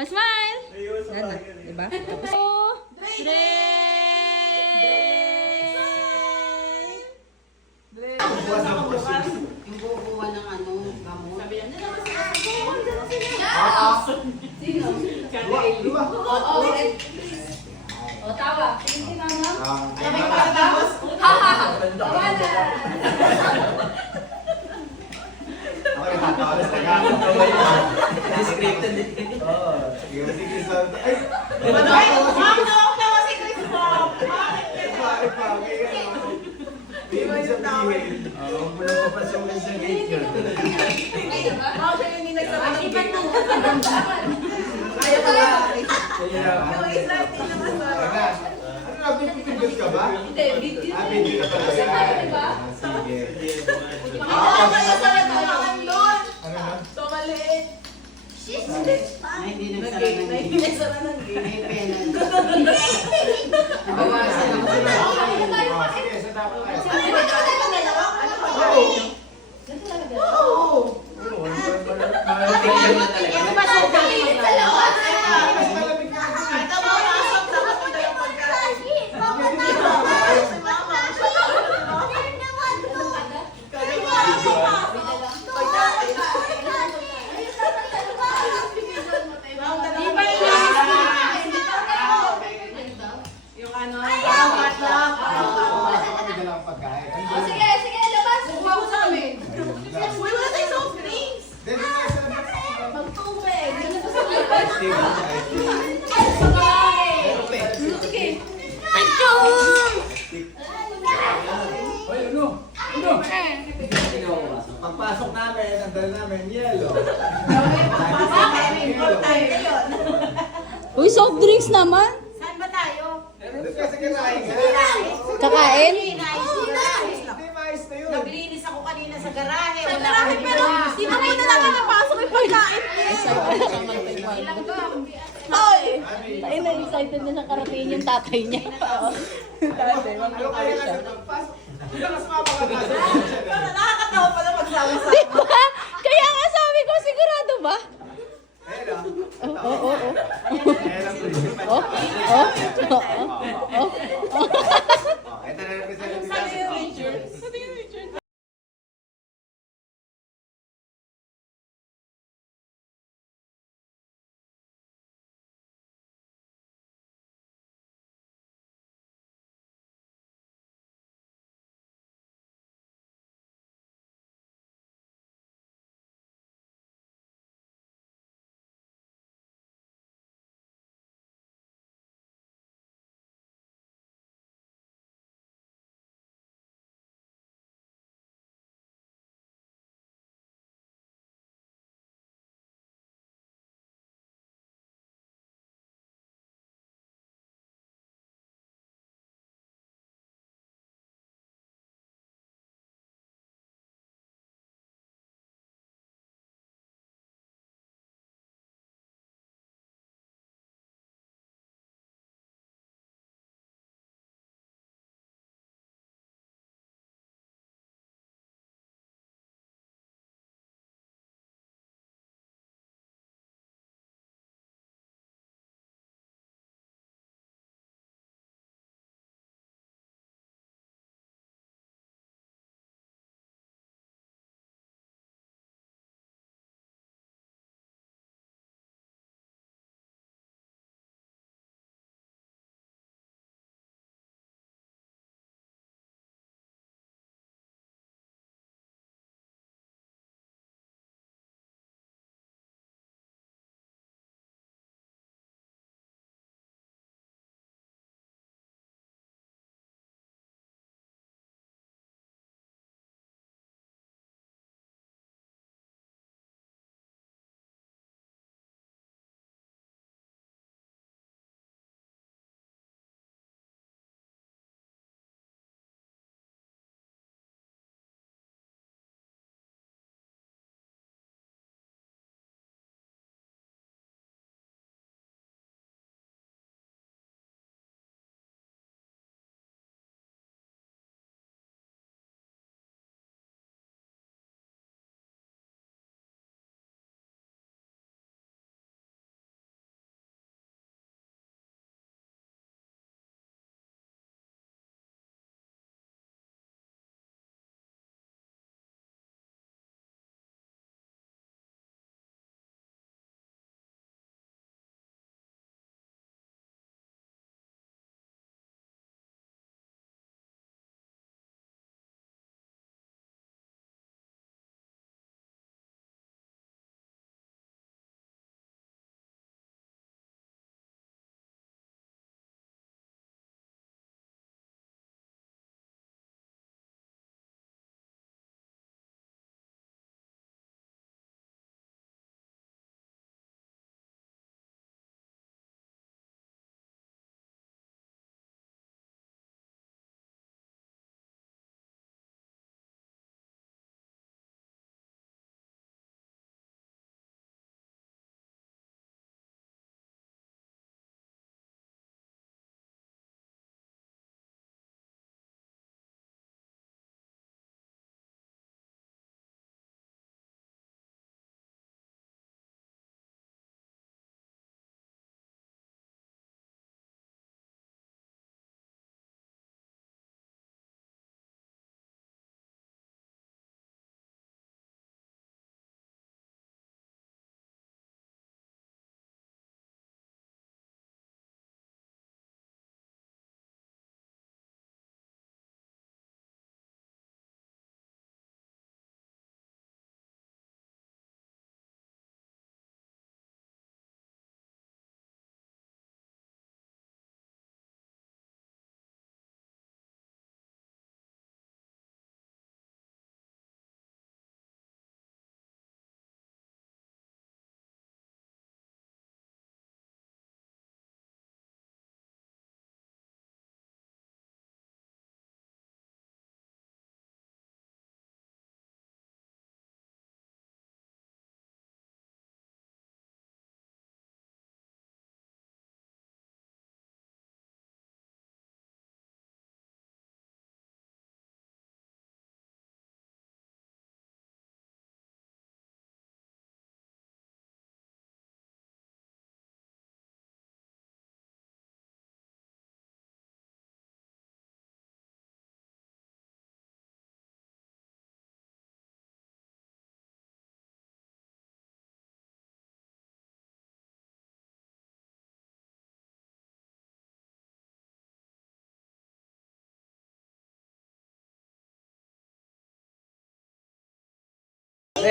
Oh, smile! Yan na, diba? Tapos, Yung bubuwa ng ano, gamot. Sabi lang, O, tawa. Hindi, mama. Sabay pa tapos. Tawa na. Okay, tatawa na sa gamit. Scripted din. Oo. Yung sige sa... Ay! Tawa si Chris Bob. Bakit pa? Ibig sabihin, huwag mo nang papasukin sa gate yun. Mama, siya yung nagsabi ng gate. Kaya pala. Yung exciting naman ba? Ano na, pipipindot ka ba? Hindi, video. Video ka talaga. Kasi tayo, diba? Sige. Ako kayo sa nagtawakan doon. Ano na? So maliit. Ay, hindi nagsara ng gate. Hindi nagsara ng gate. May pena. Nabawasan ako sa Sige, sa dapat tayo. Oo. Tingnan na talaga. Ano ba siya dali? Kasi malamig na kasi. Ito mo, pasok. Dapat mo yung pagkain. Si mama. Yung ano, parang hotdog. Kami dalang pagkain. Sige, sige, labas. Kuha ko sa amin. Uy, wala tayong soft drinks. Then, yung tayo sa labas. Magtubig. Ano ba sa labas? Ice tea, ice tea. Sige. Hoy, ano? Ano? Pagpasok namin, nandal namin, yelo. Uy, soft drinks naman. Saan ba tayo? Doon kasi kinain ka. Kakain? Hindi, mais na yun. Naglinis ako kanina sa garahe. Sa Wala garahe, akong pero ginawa. di ba kayo na naman napasok yung pagkain niya? Ilang ba? Ay! Ay, na-excited na siya karating yung tatay niya. Tatay, Ano kaya siya. kasi pagpasok? Hindi na mas mapakapasok. Pero nakakatawa pala magsama-sama. Di ba? Kaya nga sabi ko, sigurado ba? Ayun ah. Oo, oo, oo. Ayun ang presyo. Oh, oh, oh, oh. Ito na lang sa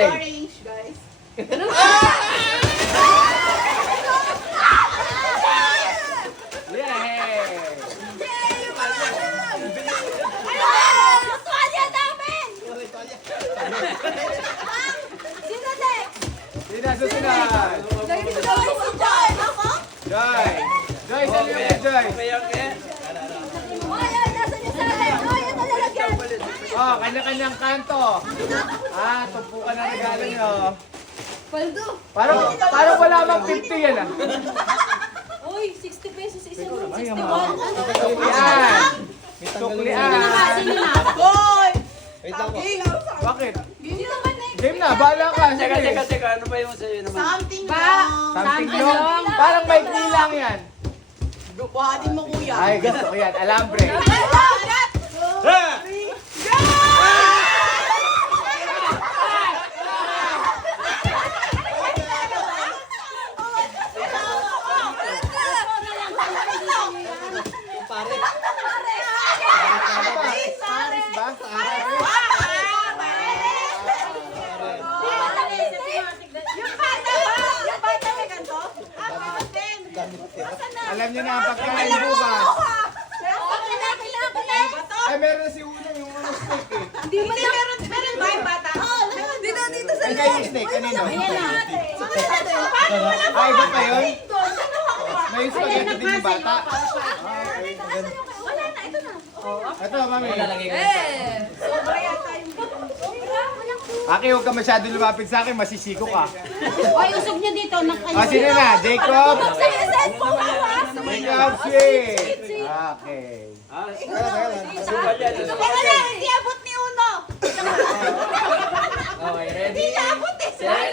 Orange, guys. Sino susunod? Joy! Joy, sali mo Joy! Oh, kanya-kanyang kanto. Tumpukan na regalo nyo. Parang wala mang 50 yan ah. Uy, 60 pesos isa mo. Ay, 61. ama. Ano? Suklian! Suklian! Sino na? Hoy! Wait lang po. King! Bakit? Sino naman na? Game na, bahala ka. Teka, Sige. teka, teka. Ano ba yung sa'yo naman? Something Ba? long. Something Something long. long. Parang may lang yan. Buhatin mo, kuya. Ay, gusto ko yan. Alambre. Paris ba? Alam niyo na ang pagkain bukas. Ay, meron na si Unang yung ano steak eh. Hindi mo na. Meron ba yung bata? Dito sa Ay, kayo yung steak. Kanino? Ayan na. Ay, iba pa yun? May spaghetti din yung bata. Wala na, ito na. Ito, mami. Sobra yata yung Aki, huwag ka masyado lumapit sa akin. Masisiko ka. Oy, usog niyo dito. O, sino na? Jacob? Jacob! Jacob, sweet. Okay. Suka dyan. Hindi abot ni Uno! Okay, ready? Hindi abot eh! Set.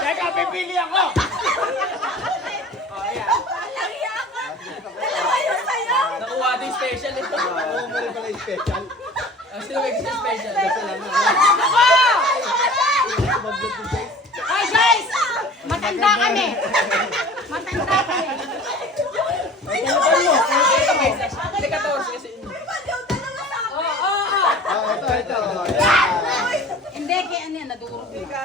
Teka, pipili ako. Nakuha din special eh. Special. Ang sino may gusto special? Hoy, guys! Matanda kami. Matanda kami. Hindi 14 kasi. Ito. Hindi, kaya ano yan, nadurog na.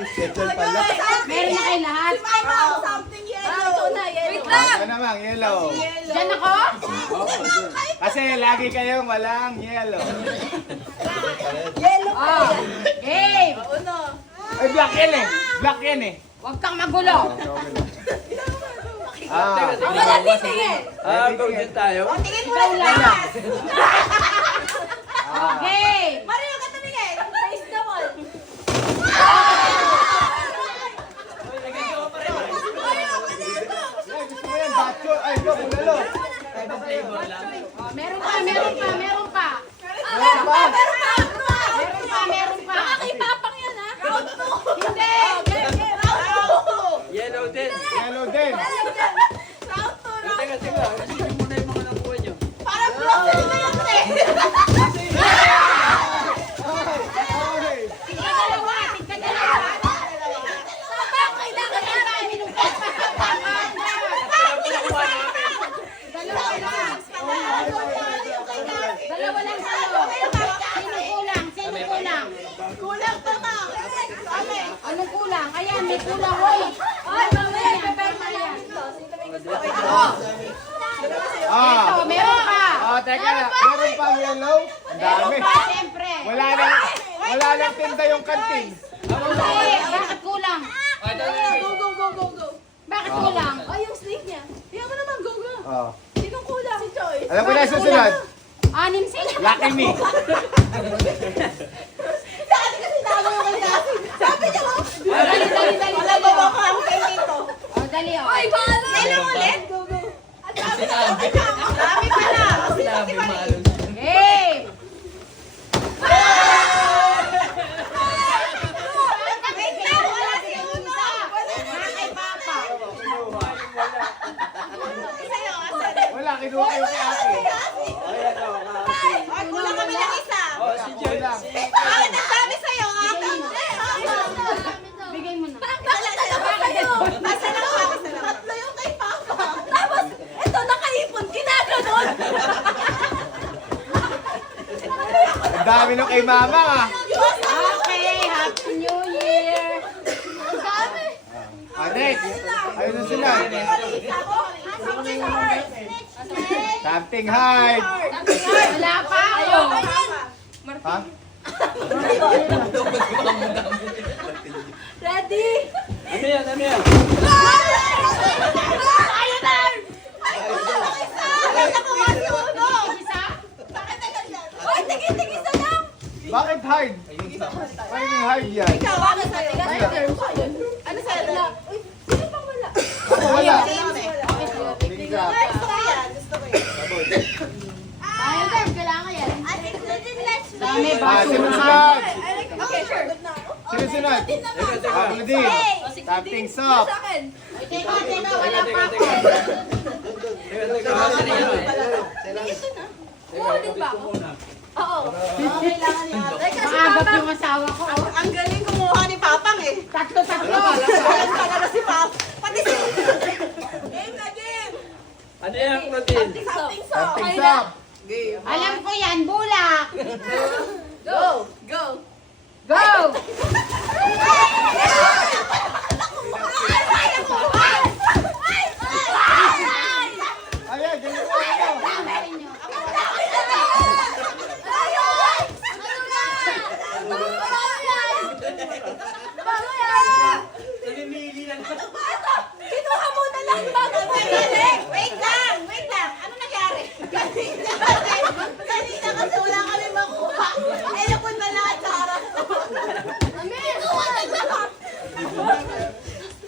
Special pala. Meron na kayo lahat. Something yellow! Wait lang! Ano namang, yellow. Diyan ako? Kasi lagi kayong walang yellow. Yellow! Oh, game! Uno! Ay, black yan eh. Black yan eh. Huwag kang magulo. Ah, Wala titingin! Go din tayo. Tingin mo Ikaw lang! lang. ah. Game! Mario ka tumingin! Face the wall! Ay, gusto mo yan, bacho. Ay, go, bulalo. Oh, meron pa, meron pa, meron pa. Meron pa. Meron pa. Nakakipapang yan ha! Round 2! Hindi! Yellow din. Yellow din. Round 2! Teka, teka. Isipin muna yung mga nakuha nyo. Parang frozen na yan eh! Okay. Tigka dalawa, tigka dalawa. Kailangan namin! Dalawa lang. Dalawa lang tayo. Sino kulang? Sino kulang? Kulang pa nga! Kami! Anong kulang? Ayan, may kulang. Hoy! Hoy, mamaya, prepare na yan. Ah. Ito, meron pa. Oh, teka na. Meron pang yellow. Ang dami. Meron pa, siyempre. Wala lang tinda yung kantin. Hindi, bakit kulang? Go! Bakit kulang? Oh, yung snake niya. Tingnan mo naman, go! Oh. Sinong kulang? Si Joyce. Alam ko na susunod. Anim sila. Lucky me. Dati kasi tama yung kay Dati. Sabi niya mo! Dali. Wala ba ba ako kayo dito? Oh, dali, oh. Ay, bahala! Kailan ulit? Go! At sabi na ako kay Mama. Dami pala! Sinabi maalon. Game! Wait lang! Wala si Uno! Kay Papa. Sa'yo, asan? Wala, kinuha kayo kay Aki. Ay, kulang kami ng isa! Oh, si Joy. Bakit nagsabi sa'yo, Aki? Bigay mo na. Bakit? Bakit? Asa lang ako? Tatlo yung kay Papa. dami nung kay mama ah. Okay, Happy New Year! Ang dami! Next. Ayun na sila. Something hard. Wala pa ako! Ha? Ready? Ano yan? Ano yan? Ayun na! Tigil-tigil lang! Bakit hard? Bakit yung hard yan? Bakit sa'yo? Ano sa'yo? Uy, sino pang wala? Ako wala. Gusto ko yan. Gusto ko yan. Ayun, Derb, kailangan yan. Dami ba? Sinusunod. Okay, sure. Good na. Sinusunod. Claudine. Something soft. Teka, wala pa ako. Uulit ba ako? Oo. Kailangan ni ate. Maagap yung asawa ko. Ang galing kumuha ni Papang eh. Tatlo. Walang talaga si Papa. Pati si... Game na game. Ano yan, Claudine? Something soft. Something soft. Alam ko yan, bulak. Go. Go. Go! Ayan, ganyan mo. Naninili na naman. Kinuha mo na lang bago magaling. Wait lang. Ano nangyari? Kanina kasi wala kami makuha. Eh, napunta na at sa harap. Kinuha na lang.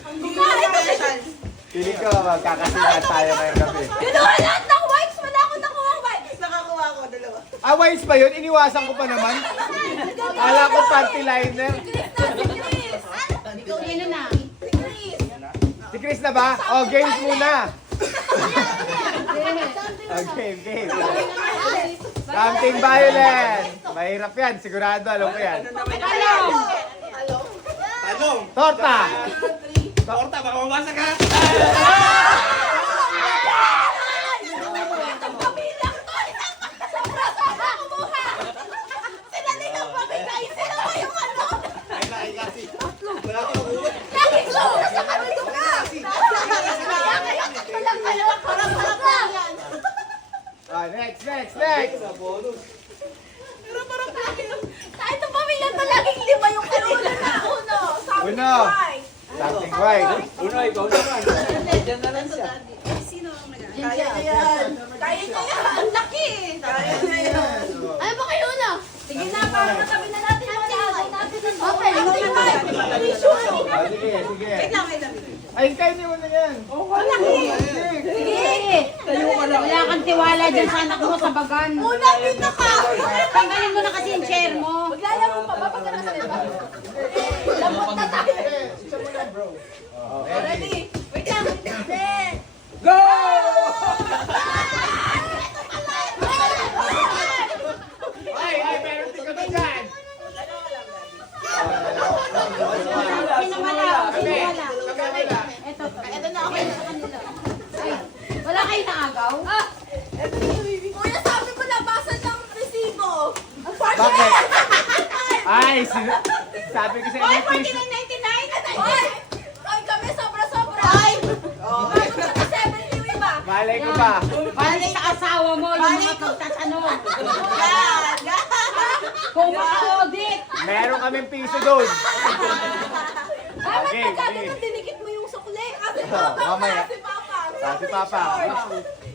Hindi ko special. Piling ko, magkakasina tayo ngayong gabi. Kinuha lahat ng wipes. Wala akong nakuha wipes. Nakakuha ko, dalawa. Ah, wise pa yun? Iniwasan ko pa naman. Kala ko panty liner. Sino na? Si Chris na ba? Oh, games muna. Oh, game. Something violent. Mahirap yan, sigurado. Alam ko yan. Tanong! Torta. Torta, baka mabasa ka! Ah, next. Kahit ang pamilya palaging lima yung kanina na uno. Sabi Uno. Something white. Uno, ikaw naman. Diyan na lang siya. Kaya na yan. Ang laki. Kaya na yan. Ano ba kayo na? Sige na, para matabi na natin yung nalagay natin. Okay, Acting white. Ah, sige. Wait lang. Ay, kayo niyo na yan. Sige. Wala kang tiwala dyan sa anak mo sa bagan. Unang dito ka. Tanggalin mo na kasi yung chair mo. Maglalaro pa ba pag nasa iba? Lamot na tayo. Ready? Wait lang. Set. Go! Ay, meron tika ba dyan? Pinawala. Ito na ako sa kanila. Ay, wala kayo naagaw? Kuya, sabi ko labasan ng resibo. Ang Bakit? Ay, sabi ko sa Oy, inyo, please. 49.99. Oy! Oy, kami sobra-sobra. Oy! Bakit ka na 70 yung iba? Malay ko ba? Balik sa asawa mo, yung mga pagtatanong. Yan. Kung maka-audit. Meron kaming piso doon. Dapat Okay, magkano okay. na dinikit mo yung sukli? Kasi Oh, Papa. mamaya. Si Papa. Si Papa.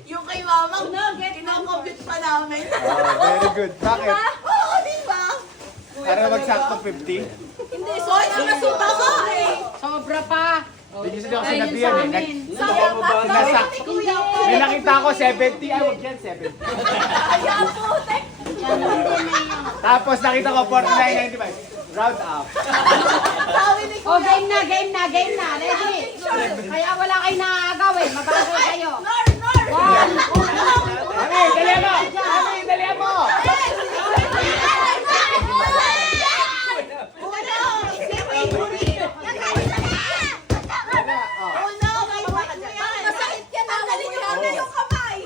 Yung kay Mama, kinakompute pa namin. Oh, very good. Bakit? Oo, di ba? Para magsakto 50? Hindi, so ito na si Papa eh. Sobra pa. Hindi sila kasi Ayun sinabihan sa eh. amin. Sayang pa. Sinasakto. Kuya. May nakita ko 70. Ay, wag yan, 70. Ayaw po, tek. Yan, hindi na yun. Tapos nakita ko 49.95. Round up. Sabi ni Oh, game na. Ready? Kaya wala kayo naaagaw eh. Mabagal kayo. Nor. One. Ami, dali mo! Ami, dali mo! Masakit ka na. Galing na yung kamay.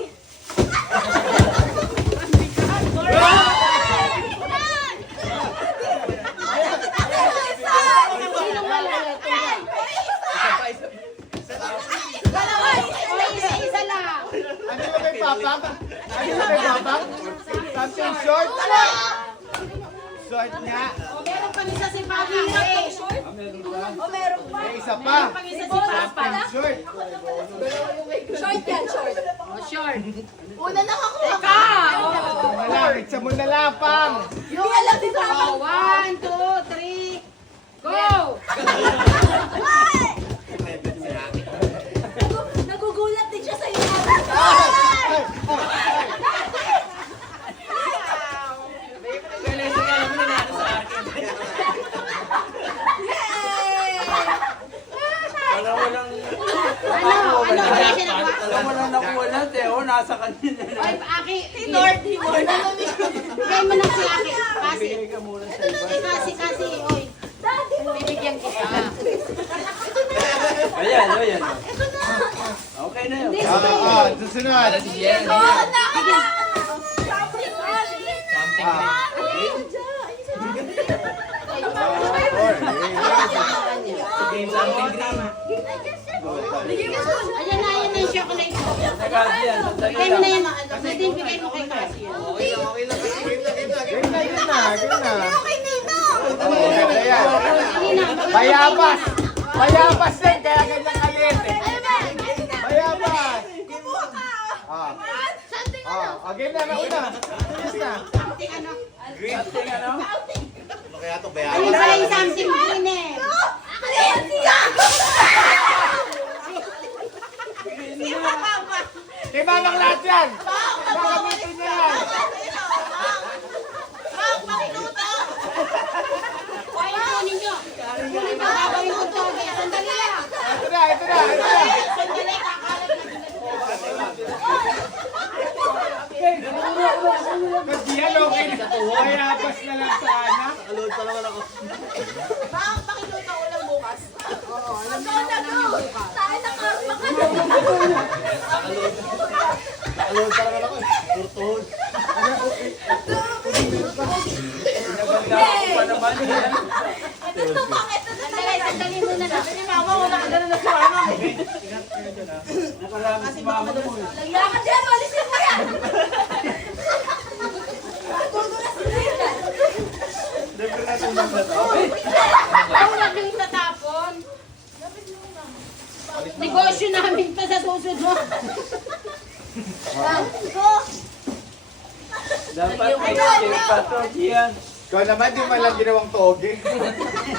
Something short? Short nga. Meron pa isa si Papi. O meron pa. May isa pa. Meron pa isa si Papa. Something short. Short yan, short. Una na ako. Isa mo na lang, pang. Hindi alam din sa akin. 1, 2, 3, go! Nagugulat din siya sa iyo. Walang walang nakuha natin. Oh, nasa kanina na. Ay, Aki, Lord, bigay mo na si Aki. Kasi, Bigay ka muna sa iba. kasi, oy. Bibigyan kita. Ayan, ayan. Okay na yun. Susunod. Ayan na yung chocolate. Kasi yan. Bigay mo na yan. Pwede bigay mo kay Cassie. Game na. Ganda yan. Bayabas. Bayabas din, kaya ganyan kalit eh. Bayabas. Game na, mauna. Bilis na. Something ano? Ano ba yung something green eh? Ibabang lahat yan. Gagamitin niya yan. Ay, kunin nyo. Kunin nyo, gagawin ko to. Sandali lang. Ito na. Sandali, kakalat na Kasi yan, okay na. Bayabas na lang sana. Pakiluto ulam bukas. Oo, alam mo na tayo na karma ka. Pinaganda ko pa naman yan. Sandali muna na. Nakarami si mama mo. Naglakad yan, walisin mo yan. Huwag yung tatapon. Negosyo namin pa sa susunod. Dapat may escape pa to, Gian. Ikaw naman, di man lang ginawang toge.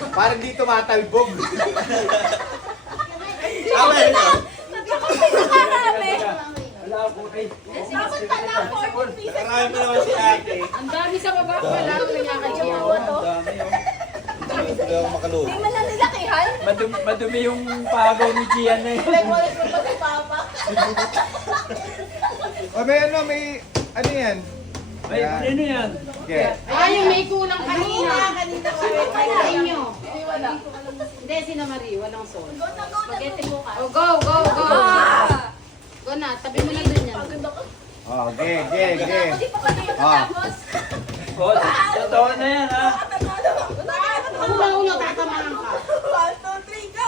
Parang di tumatalbog. Nakarami. Wala ako eh. Dapat pala 40 pieces. Karami mo naman si ate. Ang dami sa baba ko lang. Yung buwa to. Ang dami oh. Hindi man lang nilakihan. Madumi yung pagaw ni Gian na yun. Nag-ulit mo pa si Papa. May ano yan? Ay, ano yan? Okay. Ayan yung may kulang kanina. Sa inyo. Wala. Hindi, sina Marie. Walang sauce. Spaghetti bukas. Oh, go. Go na. Tabi mo na dun yan. Okay. Hindi pa kami matapos. Oh, totoo na yan ha. Kung mauna, tatamaan ka. 1, 2, 3, go!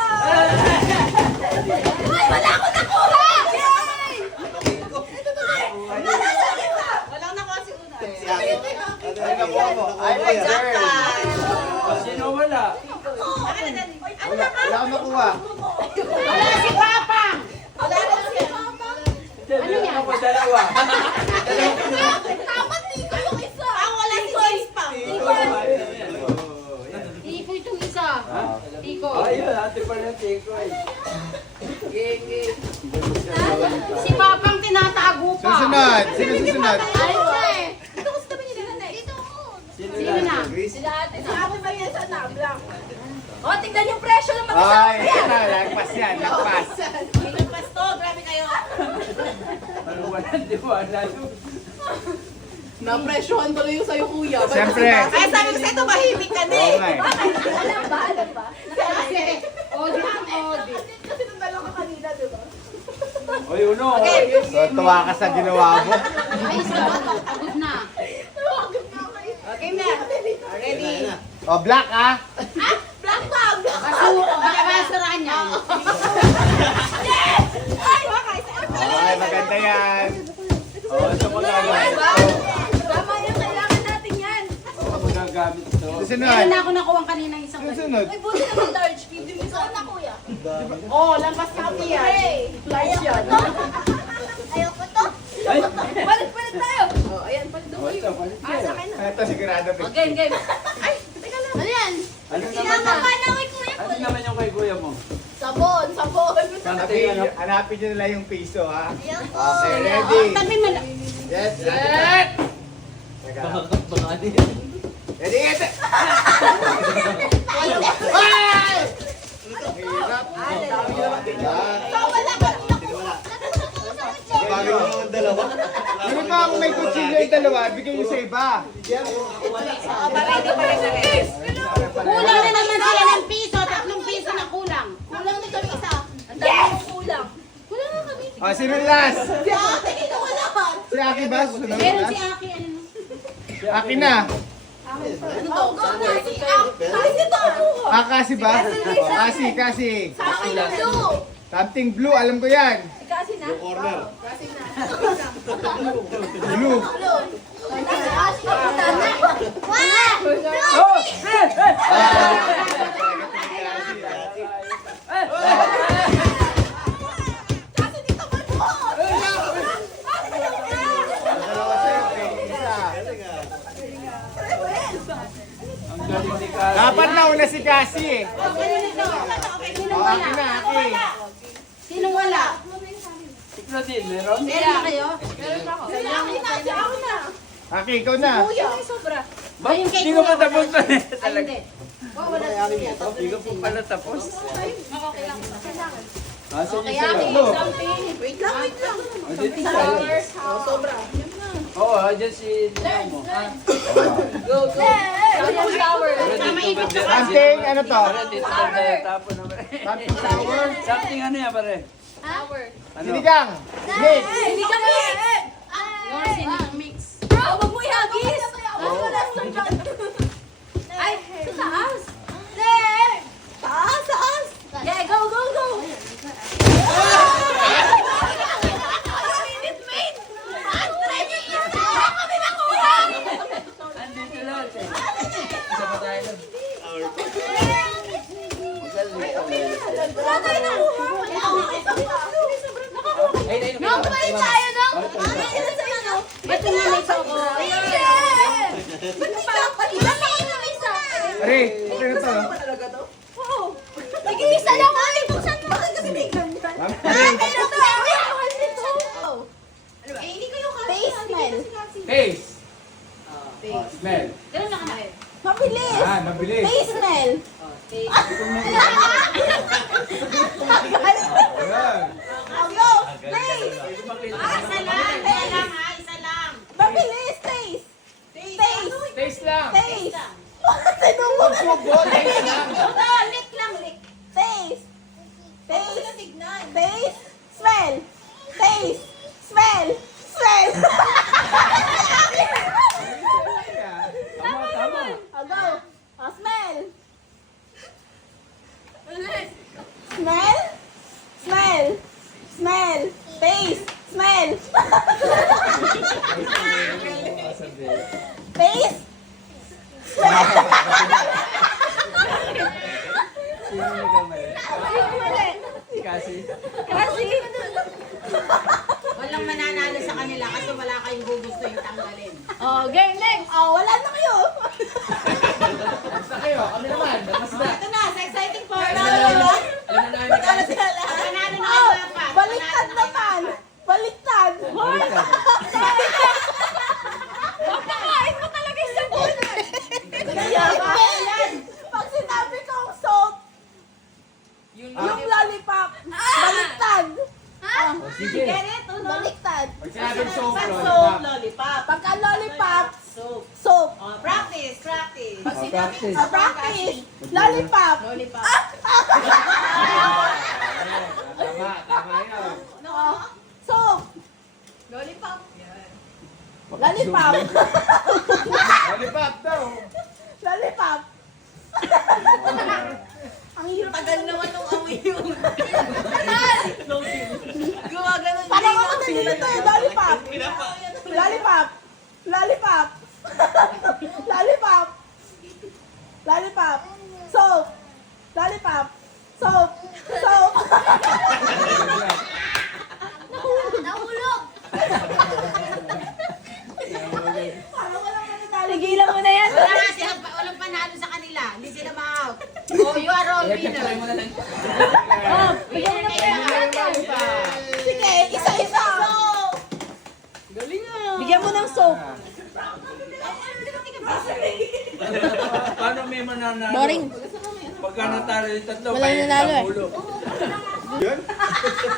Ay, wala ako nakuha! Yay! Walang nakuha si Una. Ano nakuha mo? Ay, my girl. Sino wala? Wala akong nakuha. Wala si Papa! Wala ako si Papa. Ano ako dalawa? Dapat Nico yung isa. Wala si James pa. Tiko itong isa. Tiko. Ayun, ate pa rin tiko eh. Si Papang tinatago pa. Susunod. Sino susunod? Ay, siya eh. Dito ko sa tabi niya na. Dito ako. Sino na? Sila ate na. Ako ba yan sa nablang? O, tignan yung presyo ng mga Ay, ito na. Lagpas yan. Lagpas. Lagpas to. Grabe kayo. Ano walang diwala yun? Napresyohan tuloy yung sa'yo, kuya. Siyempre. Kaya sabi ko sa'yo, mahimik ka na Oo nga eh. Alam ba? Kasi, audit. Kasi nung dalawa kanina, di ba? Oy, uno. So, tuwa ka sa ginawa mo. Ay, sabat. Pagod na. Okay na. Ready? O, black ah. Black bag! Basurahan niya. Yes! Ay! Ay, maganda yan. Oh, sa mga Susunod. Meron na ako nakuha kanina isang Susunod. Ay, buti naman large. Bibili ko na kuya. Oh, lampas kami yan. Large yan. Ayoko to. Ay! Palit tayo. Oh, ayan, palit daw Oh, kayo. ito, palit Ah, sa kayo. akin na. Ito sigurado. Oh, game. Ay, teka lang. Ano yan? Ano naman Sinama yan? na kay kuya ko. Ano naman yung kay kuya mo? Sabon. Something ano? Hanapin nyo nila yung piso, ha? Ayan po. Okay, ready? Tabi mo lang. Yes, set! Teka. Ready, get it! Ay! Ang hirap. Bagay mo ang dalawa. Hindi pa ako may kutsilyo yung dalawa, bigay nyo sa iba. Kulang na naman sila ng piso. 3 piso na kulang. Kulang na kami isa. Ang dami kong kulang. Kulang na kami. O, sino last? Si ate, ito wala pa. Si Aki ba? Susunod Meron last? si Aki. Aki na. Ano to? Si ate. Ay, ito ako. Kasi ba? Kasi. Sa akin na blue. Something blue, alam ko yan. Si Kasi na. Corner. Kasi na. Blue. Blue. Nasa Kasi na punta na. Oh! Eh! Eh! Kasi dito mo po. Dalawa sa'yo, isa. Ang galing ni Kasi. Dapat nauna si Kasi eh. Sino O, Aki na, Aki. Sino wala? Ikaw din, meron? Meron na kayo? Si akin na. Si ako na. Aki, ikaw na. Kuya. Ay, sobra. Ba, hindi ko pa tapos pa eh. Ay, Talaga. hindi. Hindi ko pa pala tapos. Asan yung Kaya sa'yo? akin Blue. something. Wait lang. O, dito sa'yo. Flowers. Oh, sobra. Oo, andyan si Ninang mo. Go. Something flowers. Something, ano to? Pare, dito ka tayo tapo naman. Something flower. Something ano yan, pare? Flower. Ano? Sinigang. Mix. Hindi kami. Yours in the mix. Bro, wag mo ihagis. Wala sa dyan. Ay, sa taas. Taas. Yeah, go. Minute, mate. Kami nakuha. Andito lahat eh. Isa pa tayo lang. Wala tayo nakuha. Nakakuha tayo ng... Ilan sa inyo? Ba't yung mga isa ko? Ba't may dapat? Ilan na kayo ng isa? Pare, okay na to. Oo. Nag-iisa lang nga. Buksan mo. Bakit kasi may ganyan? Pare, Pero to, mahal nito. Hindi kayo kasi. Face smell. taste. Smell. Ganun na kami. Mabilis. Mabilis. Face smell. Ayan. Go. Face. Isa lang ha, isa lang. Mabilis. Face. Face. Taste lang. Face. Tinubog ka na. Lick lang, lick. Face. Face. Face. Smell. Face. Smell. Smell. Tama, tama. Go. Smell. Smell. Smell. Smell. Face. Smell. Face. Sino nagkamali? Kasi. Kasi. Walang mananalo sa kanila kasi wala kayong gugusto yung tanggalin. Oh, game next. Oh, wala na kayo. Basta kayo, kami naman. Basta. Ito na, sa exciting part. Panalo Panalo na kayo Oh, mga pat. baliktad naman. Baliktad. Pagkakain mo talaga yung sabon. Pag sinabi kong soap, yung lollipop, baliktad. O, sige. Baliktad. Pag sinabing soap, Soap, lollipop. lollipop. Pagka lollipop, Soap. soap. Oh, practice. O, practice. Practice, lollipop. Lollipop. Tama yun. Soap. Lollipop. Lollipop. Lollipop daw. Lollipop. Ang hirap. Tagal naman nung amoy yun. Gumagano. Parang ako nalilito eh. Lollipop. Lollipop. Lollipop. Lollipop. Lollipop. Soap. Lollipop. Soap. Soap. Nahulog! Parang walang matatalo. Tigilan mo na yan. Walang panalo sa kanila. Hindi sila ma-out. Oh, you are all winner. Bigyan mo na kaya. Sige, isa-isa. Bigyan mo ng soap. Paano may mananalo? Boring. Pagka natalo yung tatlo, Wala kaya nanalo eh. ulo. Yun?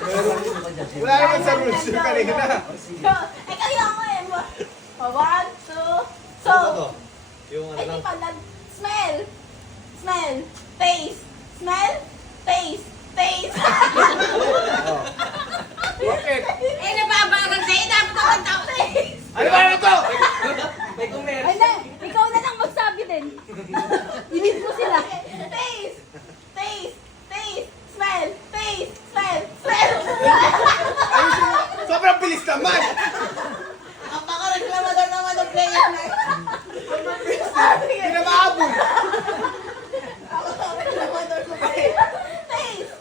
Meron. Wala naman sa rules yung kanina. Eh, kaya ako eh. One, two, soap. Yung Eh, di pala. Smell. Smell. Taste. Smell. Taste. Taste. Bakit? Eh, nababagal sa'yo. Dapat ako tao. Taste. Ano ba ito? May kumer. Ay, na, ikaw na lang magsabi din. Ibig ko sila. Taste. Taste. Taste. Smell. Taste. Smell. Smell. Sobrang bilis naman! Ang pakareklamador naman ng player na yun. Hindi na maabot! Ako pakareklamador ko pa rin. Taste.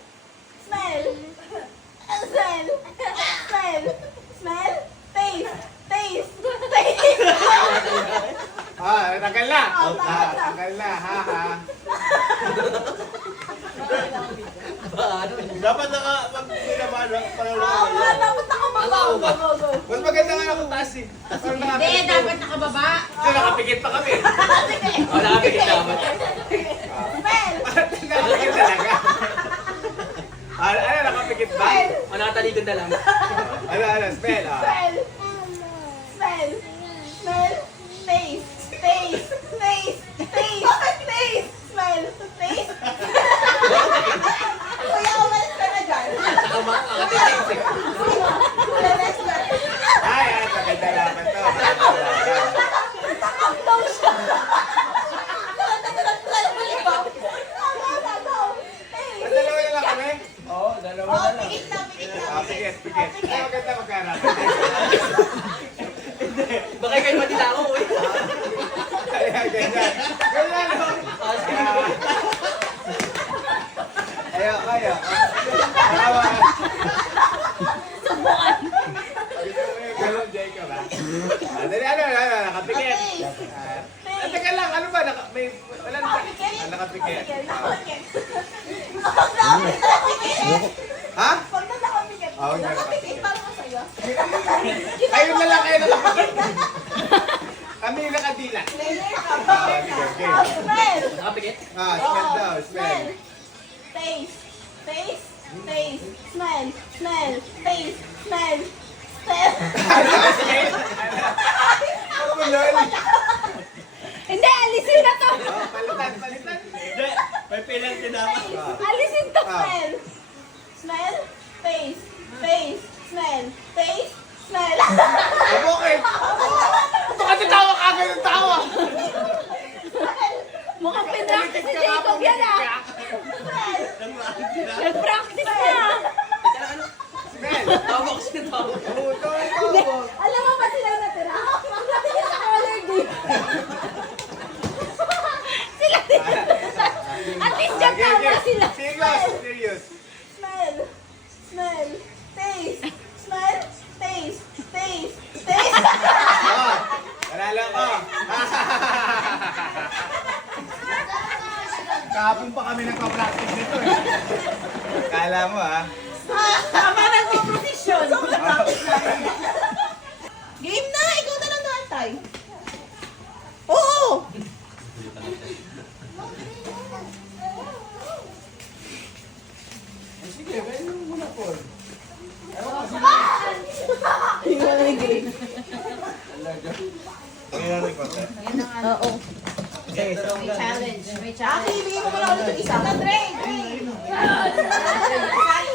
Smell. Smell. Smell. Smell. Taste. Taste. Taste. Tagal na! Oh, tagal na. Tagal na, ha ha. Dapat pinabahan para Oo nga, dapat nakababaw. Go, go, go. Mas maganda nga ako taas eh. Hindi, dapat nakababa. Ito, nakapikit pa kami. Sige. O, nakapikit dapat. Smell. Nakapikit talaga. Ano, nakapikit ba? O, nakatalikod na lang. Ano, spell ah. Smell. Smell. Smell. Taste. Taste. Taste. Taste. Taste. Smell. Taste. Kuya, umalis ka na dyan. Saka makakatitik. Kuya, next na. Ay, tagal na naman to. Nakakaptaw siya. Ang dalawa na lang kami? Oo, dalawa Oh, na lang. pikit na, pikit na. Pikit, pikit. Ay, maganda magkarap. Baka kayo matila ako, uy. Ay, ganyan. Ganyan, no? Ayaw. Ayaw. Subukan. Ganun, Jacob, ha? Dali, nakapikit. Teka lang, ano ba? Wala na. Nakapikit. Ha? Pag nakapikit, Oo, hindi nakapikit, paano ko sa'yo? Kayo na lang kayo nakapikit. Kami yung nakadilat. Later ka. Okay. Smell. Nakapikit? Smell daw, smell. Taste. Taste. Taste. Smell. Smell. Taste. Smell. Smell. Ako lol. Hindi, alisin na to. Palitan. May penalty dapat. Alisin to. Smell. Smell. Taste. Taste. Smell. Taste. Smell. Bakit? Bakit tawa ka ng tawa? Mukhang pinractice si Jacob yan ah. Nag-practice na. Smell. Tawa ko siya tawa. Hindi, alam mo ba sila natira? Natingin sa color din. Sila din. At least dyan tama sila. Serious. Smell. Smell. Taste. Smell. Taste. Taste. Taste. Panalo ko. Kahapon pa kami nagpa-practice nito eh. Kala mo ha? Tama na sa profesyon. Game na! Ikaw na lang naantay. Oo! Sige, pwede mo muna po. Hindi mo na game. Oo. Aki, bigyan mo muna ulit yung isa. Na drink!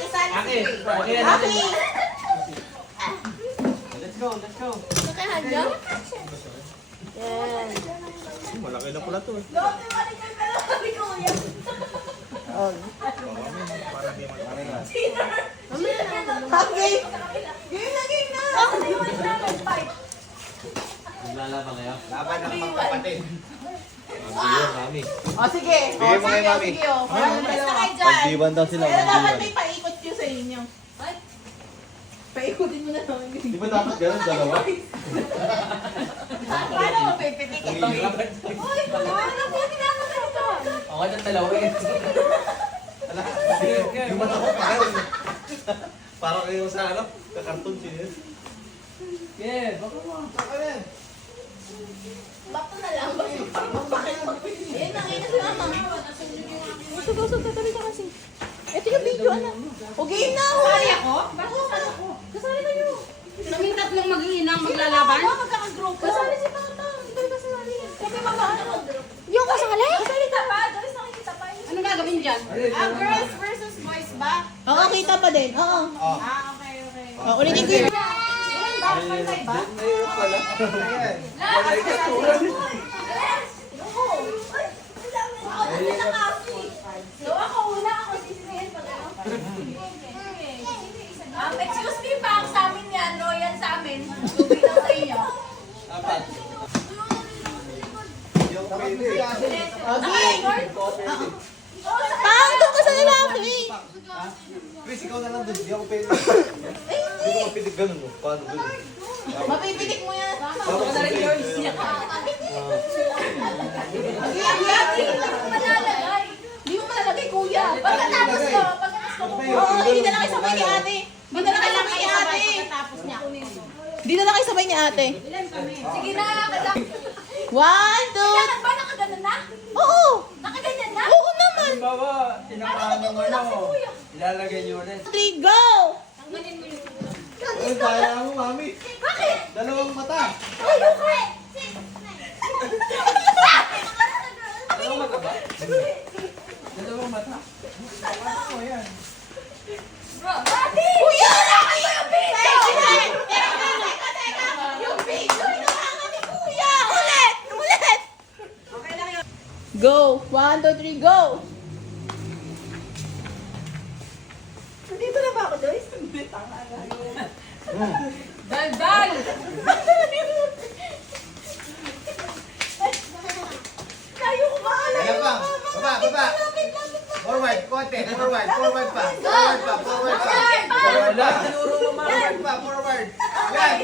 Isa na Aki, si okay na natin. Aki! Let's go. Nakahan niyo? Yan. Malaki na pala to eh. Doon, balik ka na lang ni Kuya. Okay. Game na! Naglalaban kayo? Laban ng magkapatid. Mami. O, sige. O, Bigay mo sige, kay Mami. sige. O, walang dalawa kayo dyan. Pagdiwan daw sila. Pero dapat may paikot yun sa inyo. Paikutin mo na lang. Di ba dapat gano'n dalawa? Paano mo pipitik ito? Uy, ano po ginagawa ito? Ako ng dalawa eh. Yung mata ko parang. Parang kayo sa ano? Kakarton siya. Yeah, baka mo. Baka yan. Bakto na lang. Bakit? Ayun na, ayun na si mama. Usog-usog, tatabi ka kasi. Ito yung video, anak. O, game na ako. Kasali ako? Bakit kasali ako? Kasali kayo. Kaming tatlong maghihinang maglalaban? Oo, magkakagroup. Kasali si Tata. Hindi ka kasali. Kami mag-ano. Yung kasali? Kasali ka pa. Doris, nakikita pa yun. Anong gagawin dyan? Girls versus boys ba? Oo, kita pa din. Oo. Okay, okay. Oh, ulitin ko yun. Ayun, bakit pantay ba? Ngayon pala. Ayan. Excuse me pa, sa amin yan, Royal sa amin. Tubig lang sa inyo. Apat. Yung pwede. Okay. Pang, doon ka sa lalaki. Chris, ikaw na lang doon. Hindi ako pwede. Hindi ko mapitig ganun. No? Paano ganun? Mapipitik mo yan. Ako na rin yun. Hindi mo malalagay, kuya. Pagkatapos ko. Oo, hindi na lang kayo sabay ni ate. Hindi na lang kayo sabay ni ate. Di na lang kayo sabay ni ate. Sige na, kada. 1, 2. Kailangan ba nakaganan na? Oo. Nakaganyan na? Oo naman. Halimbawa, tinakaan ng ano, ilalagay niyo ulit. 3, go. Ay, kaya mo, mami. Bakit? Dalawang mata. Ay, okay. Dalawang mata ba? Dalawang mata. Ate! Kuya! Nakakayo yung video! Teka! Yung video, hinahangan ni kuya! Ulit! Ulit! Okay lang yun. Go. 1, 2, 3, go. Nandito na ba ako, Joyce? Hindi, Dal-dal! Kayo ko ba? Ayan pa. Baba, baba. Forward, konti. Forward, forward pa. Forward pa, forward pa. Forward pa. Forward pa, forward. Yan.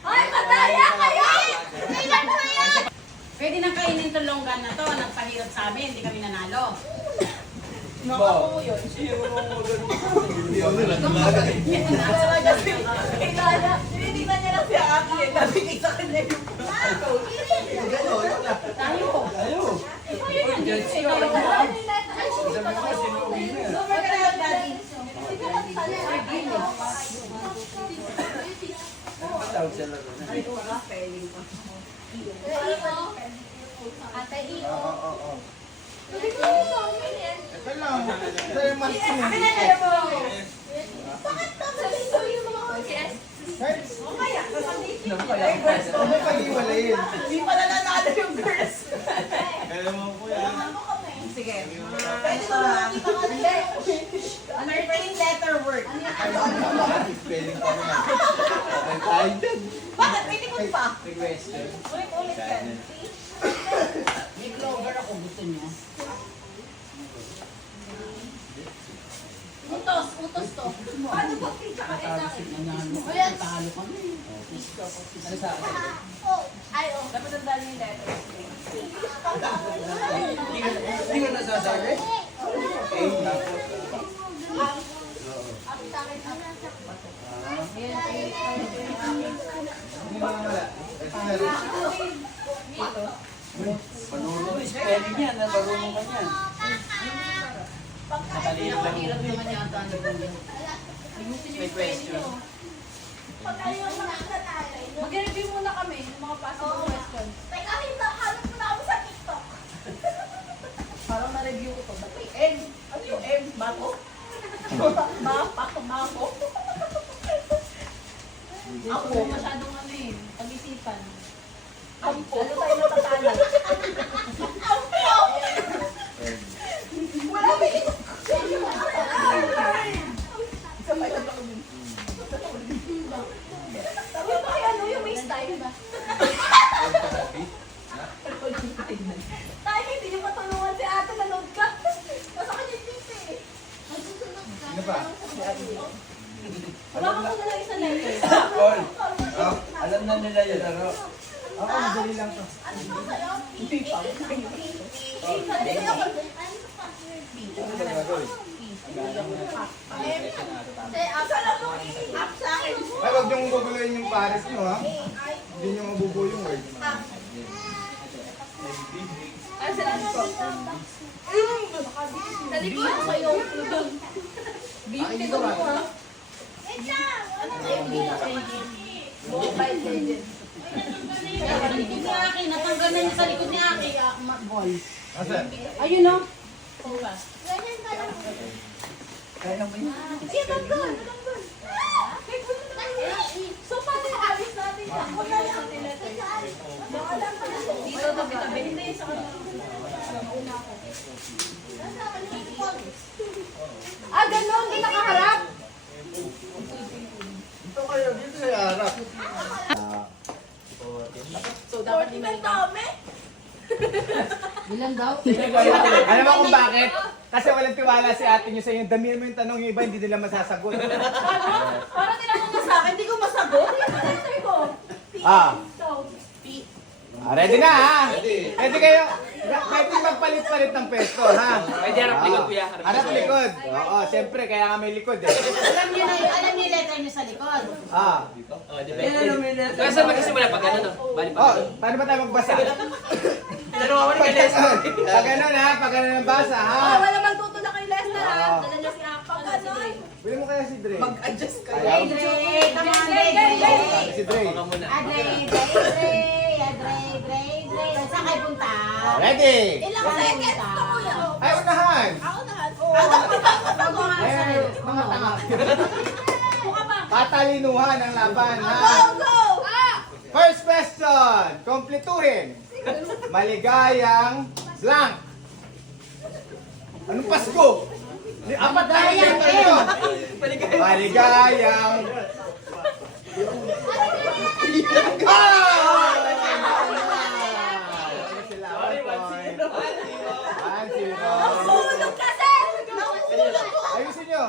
Ay, madaya kayo! Pwede nang kainin itong longgan na to. Nagpahirap sa amin. Hindi kami nanalo. Tinitingnan niya lang si ate. Nabigay sa kanya yung Ate Io. Ito lang. Ito yung mas bakit naman ito yung mga yes? Mamaya, sasandito. Huwag mo pag-iwalayin. Hindi pala nanalo yung girls. Kaya mo po yan. Sige. Pwede mo lang kita ka nila. 13-letter word. Spelling pa rin. Okay, tayo dyan. Bakit? May likod pa. Request. Ulit-ulit yan. May clover ako. Gusto Gusto niya. Utos to. Paano ba pizza ka sa akin? Natalo kami. Ano sa akin? Dapat ang dami yung letters. Hindi ko nasasabi. Hindi mo wala. Panunod. Spelling yan. Marunong ka niyan. Matalino lang. Hirap naman yata ni Kuya. May question. Mag-review muna kami ng mga possible questions. Teka, hanap muna ako sa TikTok. Parang na-review ko to. Ba't may M? Ano yung M? Bato? Bako? Ako, masyadong ano eh. Pag-isipan. Ampo. Lalo tayo natatalo. Wala ba yun? Isa pa yung ako din. Yung kaya ano, yung may style ba? Tayo, hindi niyo matulungan si ate na load ka. Nasa kanya yung tip eh. Ano pa? Wala ka muna lang isang letter. Paul, alam na nila yun. Ano? Ako, madali lang to. Ano ba sa'yo? Hindi pa. Sabi sa'yo, Ano ba gagawin? saan ako i-up sa akin? Ay, wag niyong guguluhin yung pares niyo, ha? Hindi niyo mabubuo yung word. Ay, salamat po. Sa likod. Sa'yo. Ay, dito ba? Ano sa'yo? Mobile legend. Likod ni Aki. Natanggal na niya sa likod ni Aki. Ball. Asan? Ayun o. Ganyan ka lang. Kaya mo yun. Sige, tanggol. So, paano yung alis natin yan? Huwag na lang. Baka lang pala. Dito tabi-tabi. Hindi, sa kanila. Nauna ako. Ah, ganun. Hindi nakaharap. Dito kayo, dito sa harap. So, dapat 40 ang dami. Ilan daw? Alam mo kung bakit? Kasi walang tiwala si ate niyo sa inyo. Damihan mo yung tanong yung iba, hindi nila masasagot. Parang tinanong na sa akin, hindi ko masagot. Sabi ko, Ah, so, ready na ha? Ready kayo? Pwede magpalit-palit ng pesto, ha? Pwede harap likod, kuya. Harap likod. Oo, siyempre, kaya nga may likod eh. Alam niyo na yun. Alam niyo yung letter niyo sa likod. Ah. Oh, di ba? Kaya saan magkasimula pag ano no? Bali pa. Oh, paano ba tayo magbasa? Ano ako ni Kales? Pag ganun ha, pag ganun ang basa ha. wala magtutulak kay Lester ha. Oo. Dala niya si Apa. Pag ganun. Bili mo kaya si Dre. Mag-adjust kayo. Ayaw. Dre, come on, Dre, Dre. Si Dre. Baka muna. Dre. Saan kayo punta? Ready? Ilang seconds to kuya? Ay, unahan. Ako lahat. Oo. Bago nga Ay, sa'yo. mga tanga. Buka pa. Patalinuhan ang laban ha. Go, go! First question, kompletuhin. Maligayang blank. Anong Pasko? Apat na yung letter nyo. Maligayang... Nahulog kasi! Ayusin nyo.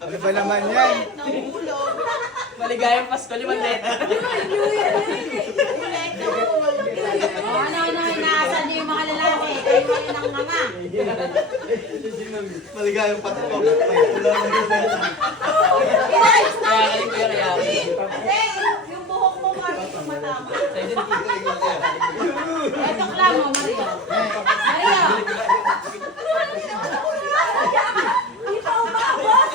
Ano ba naman yan? Maligayang Pasko, 5 letter. Ano, inaasan niyo yung mga lalaki. Kayo ngayon ang mga. Maligayang Pasko. Inayos na! Kaya kaling kuya kaya. Hindi, yung buhok mo parang tumatama. Ito klamo, Maria. Maria. Hindi pa umabot!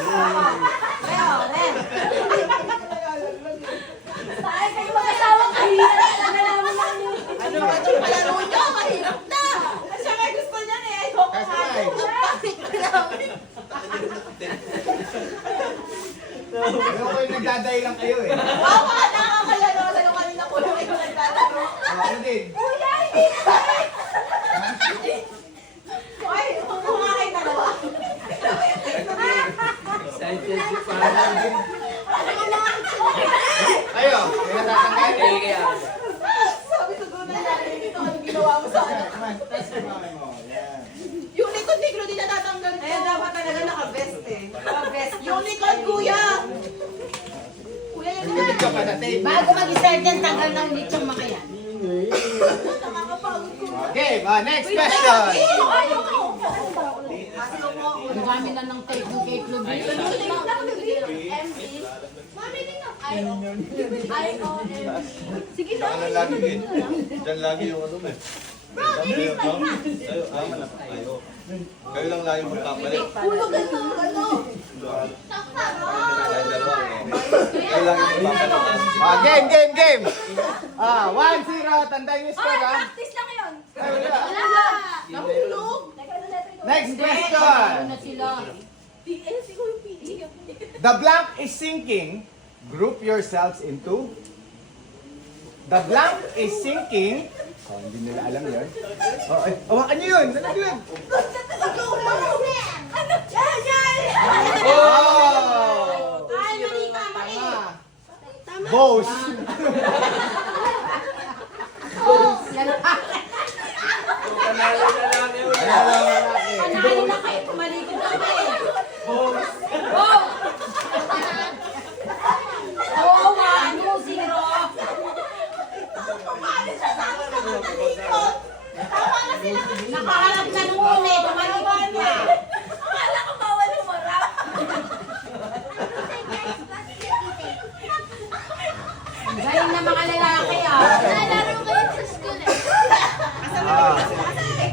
Leo, Ren. Ay, kayo mag-asawang kahirap. Nalaman lang yung... Ano ba itong palaro niyo? Mahirap na! Siya nga gusto niya eh. Ayoko Kasi nga. ay. Ano kayo nagdaday lang kayo eh. Wow, baka nakakalaro. Ano kanina ko lang kayo naglalaro. Ano din? Kuya, hindi na! Ay, kumuha kayo dalawa. Excited si Farah. Kayo, may natatanggal? Kaya kaya. pa sa table. Bago mag-start yan, tanggal ng lechong mga yan. Okay, next question. Ang dami na ng tape ng cake lubi. Sige na. Saka lang lagi eh. Diyan lagi yung ano eh. Kayo lang lagi magpapalit. Hulugan mo, ano? Kahit dalawa. Kayo lang yung magpapalit. Game. 1-0. Tandaan yung score, ha? Practice lang yun. Ay, wala. Wala. Nahulog. Next Ano question. na sila? Siguro yung PG. The blank is sinking. Group yourselves into. The blank is sinking. Oh, hindi nila alam yun. Oh, ay, hawakan nyo yun. Nalaglag. Ano? Yan! Oh! Ay, mali ka, mali. Tama. Boss. Panalo na lang yun. Panalo na kayo, tumalikod kami. Oo, 1-0. Nakaharap na nung uli, tumalikod na. Akala ko bawal umarap. Galing na mga lalaki, ah. Nalaro kayo sa school eh.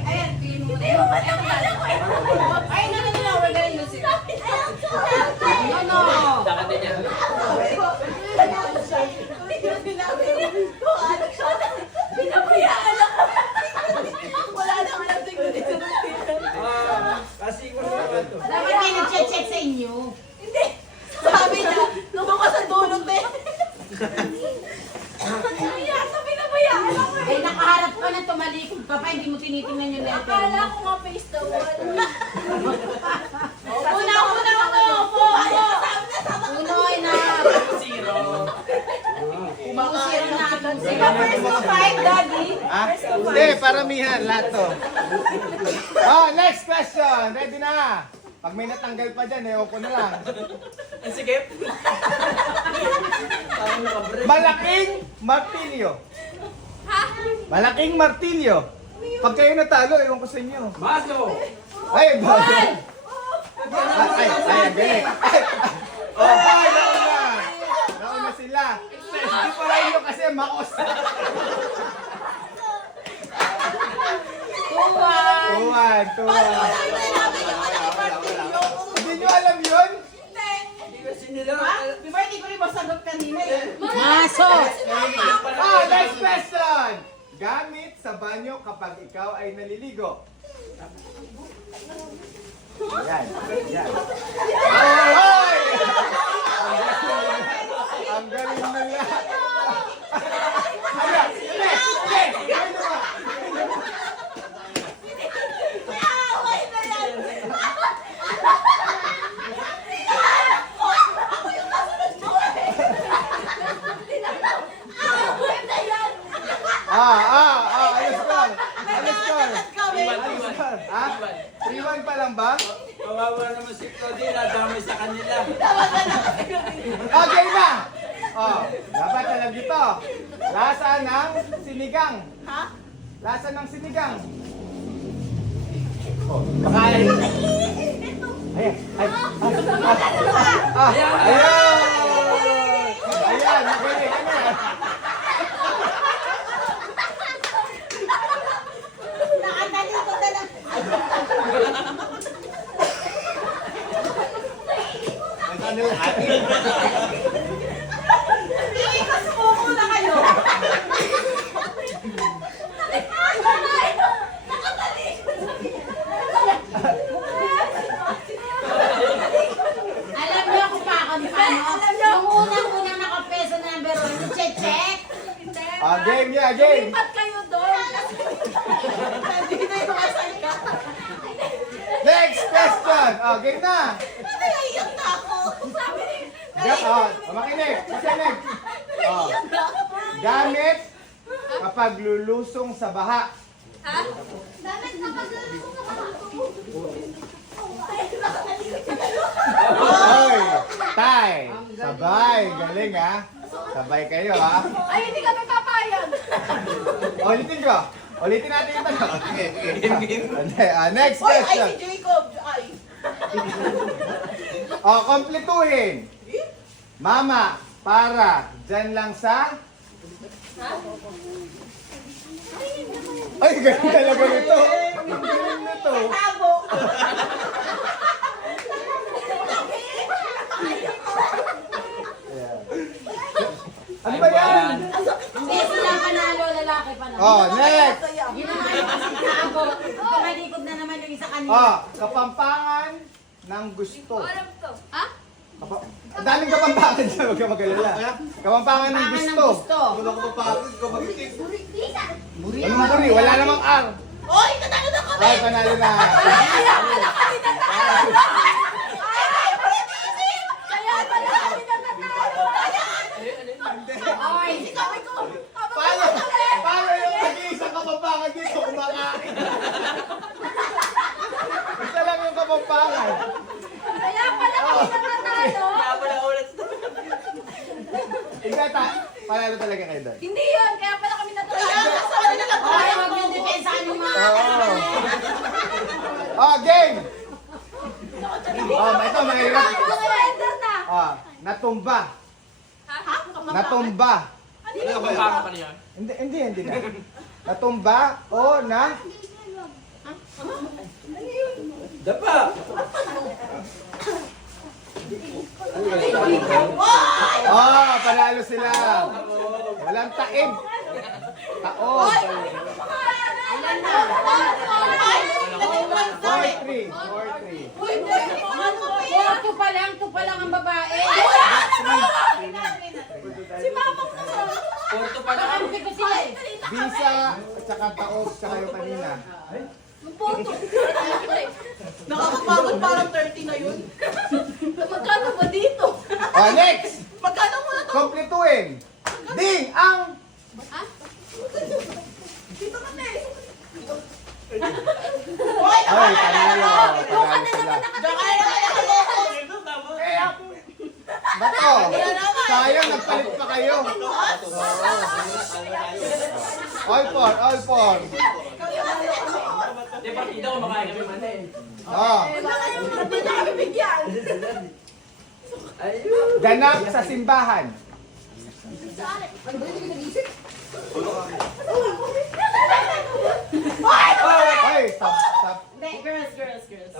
Ayan, hindi mo ba Ay, no, we're gonna use it. No. Takot din yan. Pinabayaan lang kami. Wala na kayang tingnan dito. Kasi ko na ito. Dapat may nag-check sa inyo. Hindi. Sabi niya, lumo ka sa dulot eh. Pinabayaan lang eh. Ay, nakaharap ka na, tumalikod ka pa, hindi mo tinitingnan yung letter. Akala ko nga face the wall. Una, po. Unoy na. Zero. Zero na agad. Di ba first to five, Daddy? Ah? Hindi, paramihan. Lahat to. Oh, next question. Ready na. Pag may natanggal pa dyan, ewan ko na lang. Ang sikip. Parang nakabre. Malaking martilyo. Ha? Malaking martilyo. Pag kayo natalo, ewan ko sa inyo. Baso. Ay, bakit? Ay, galing. Ay, nauna. Nauna sila. Hindi pa rin nyo kasi makos. Tuwan. Tuwan. Hindi nyo alam yun? Hindi kasi nila. Di ba hindi ko rin masagot kanina eh? Maso. Next question. Gamit sa banyo kapag ikaw ay naliligo. Yan. Ay! Ang galing nila. Away na yan! Ako yung nasunod mo eh! Away na yan! Alis ko. Iwan. Ha? 3-1 pa lang ba? Kawawa naman si Claudine. Nadamay sa kanila. Okay na! Oh, dapat alam dito. Lasa ng sinigang. Ha? Lasa ng sinigang. Oh, baka ay. Ayan! Ayan, magaling. Ano yan? Nakatalikod na lang. Ano yan? Hindi ko sumuko na kayo. Alam niyo kung paano. Alam niyo. Yung unang nakapeso na number 1, check. Game niya, game. Lipat kayo doon. Nandito yung masaya. Next question. Game na. Naiyak na ako. Sabi ni... Makinig. Gamit kapag lulusong sa baha. Ha? Dapat kapag Hoy! Tay! Sabay! Galing ha! Sabay kayo, ha? Ay, hindi kami papayag. Ulitin ko. Ulitin natin yung tanong. Next Oy, ay, question. si Jacob. Ay. Kompletuhin. Mama, para, dyan lang sa... Ay, ganun talaga nito. Ang galing nito. Tabo. Ano ba yan? Hindi sila panalo, lalaki panalo. Oh, next. Ginawa niya kasi tabo. Tumalikod na naman yung isa kanina. Kapampangan ng gusto. Alam ko. Ha? Ang daming kapampangan dyan, huwag ka mag-alala. Kapampangan ng Pangan ng gusto. gusto. Wala ko papagod, ikaw mag-itik. Anong buri? Wala namang R. Oy, tatalo na kami. Ay, panalo na. Kaya pala kami natalo. Ay, politisip. Kaya pala kami natalo. Oy, Kami ko. Paano? Paano yung nag-iisang kapampangan dito kumakain? Isa lang yung kapampangan. Kaya pala kami natalo. Panalo talaga kayo doon. Hindi yun. Kaya pala kami natalo. Kaya sa kanila oy, huwag yung depensahan yung mga Game! Ito, mahirap. surrender na. Natumba. Ha? Natumba. Ano ba yan? Hindi na. Natumba o na... Dapa! Panalo sila. Walang taib. Taon. 4-3. 4-3. Tupa lang ang babae. Si mama ko. Pakampi ko sila eh. Visa at saka taos saka yung kanina. Nakakapagod parang 30 na yun. Magkano ba dito? Next! Magkano mo na to? Kompletuhin. Ding ang... Dito kami. Ay, panalo. Doon ka Panalo na sila. naman nakatira. Bato. Sayang, nagpalit pa kayo. All four. Di ba, kita ko makain kami mali. Hindi na kami bigyan. Ganap sa simbahan. Ay, sab... Hindi, girls. Yes!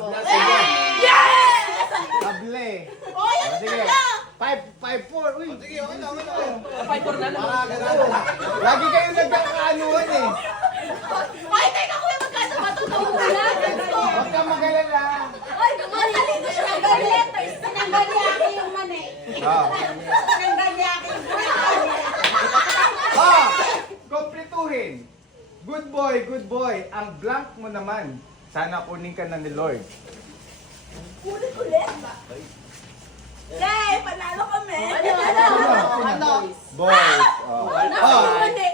Table. Oy, ano Sige. na? 5-4. Uy, Sige, okay na. Fight for na lang. lagi kayo nagkakaanuhan eh. Ay, teka kuya, magkano ba to? Huwag kang magalala. Ay, matalino siya. Nag letters. Tinanggal niya akin yung mani. Tinanggal niya akin yung Kompletuhin. Good boy. Ang blank mo naman. Sana kunin ka na ni Lord. Ulit ba? Yay! Panalo kami! Boys. Mali!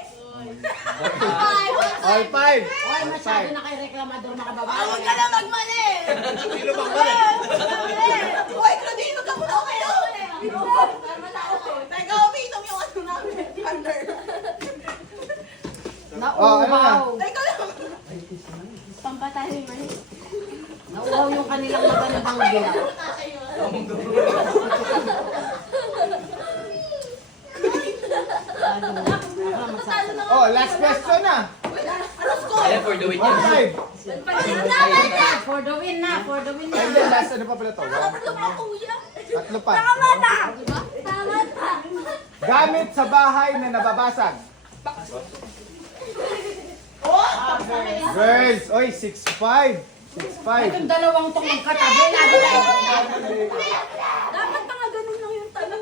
All five. Oy, masyado na kay reklamador mga babae. Huwag ka na magmali! Sino bang mali? Uy, Claudine, huwag ka muna kayo! Teka, umiinom yung ano namin. Thunder. Nauuhaw. Teka lang. Pampatay yung mani. Nauuhaw yung kanilang magandang gilaw. Last question na. Ano score? Ayan, for the win All yan. five. For the win na. And then last ano pa pala to? Tatlo pa, kuya. Tatlo pa. Tama na! Tama na! Gamit sa bahay na nababasag. Girls, oy, 6'5". 6'5". Itong dalawang tong magkatabi. Lagi tayo. Dapat nga ganun lang yung tanong.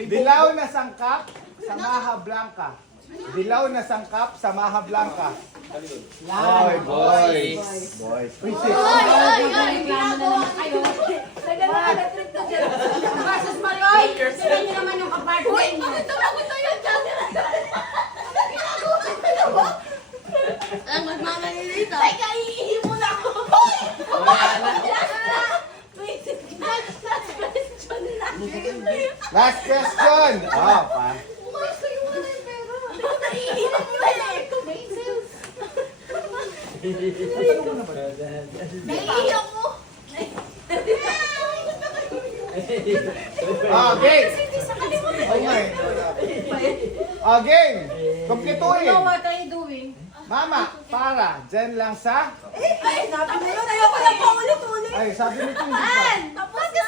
Dilaw na sangkap sa Maha Blanca. Dilaw na sangkap sa Maha Blanca. Boy, boys. Uy, six. Reklamo na naman kayo. Tagal na electric na dyan. Versus Maroy. Sila nyo naman yung kapartner Uy, niyo. bakit tawagin na yun dyan? Ginagawa. Ang magmamalilita. Teka, iihi muna ako. Hoy! Wala na. Wait, last question na. Last question. Oh, pa. Naiiyak mo. Oh, game. Okay. Oh, game. Kumpletuhin. What are you doing? Mama, para. Diyan lang sa... Ay, sabi mo yun. Ayoko na po ulit-ulit. Ay, sabi nito hindi pa. Tapos na.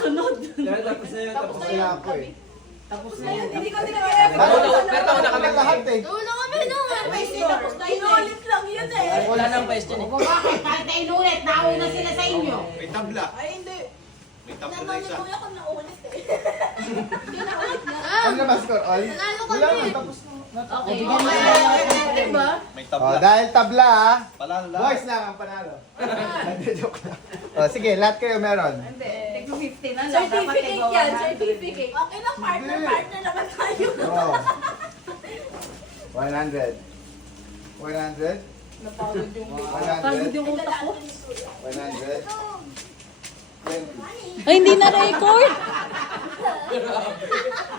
Sunod. Tapos na yun, tapos na Wala ako eh. Hindi ko dinagaya. Pero na kami lahat eh. Tulong kami nung. Inulit lang yun eh. Wala nang question eh. O bakit? Kahit na inulit, nauna sila sa inyo. May tabla. Ay, hindi. May tabla na Nanalo isa. ko ako naulit eh. Hindi naulit na. Ano naman score all? Nanalo Wala kami. na, tapos na. Okay. Diba? May Oh, tabla. dahil tabla ah. Palalo lang. Boys lang ang panalo. Hindi, joke lang. Oh, sige, lahat kayo meron. Tigno 50 na lang. Certificate yan, certificate. Okay lang, partner naman tayo. Oh. 100. 100. Napagod yung 100. yung utak ko. 100. 20. Ay, hindi na record.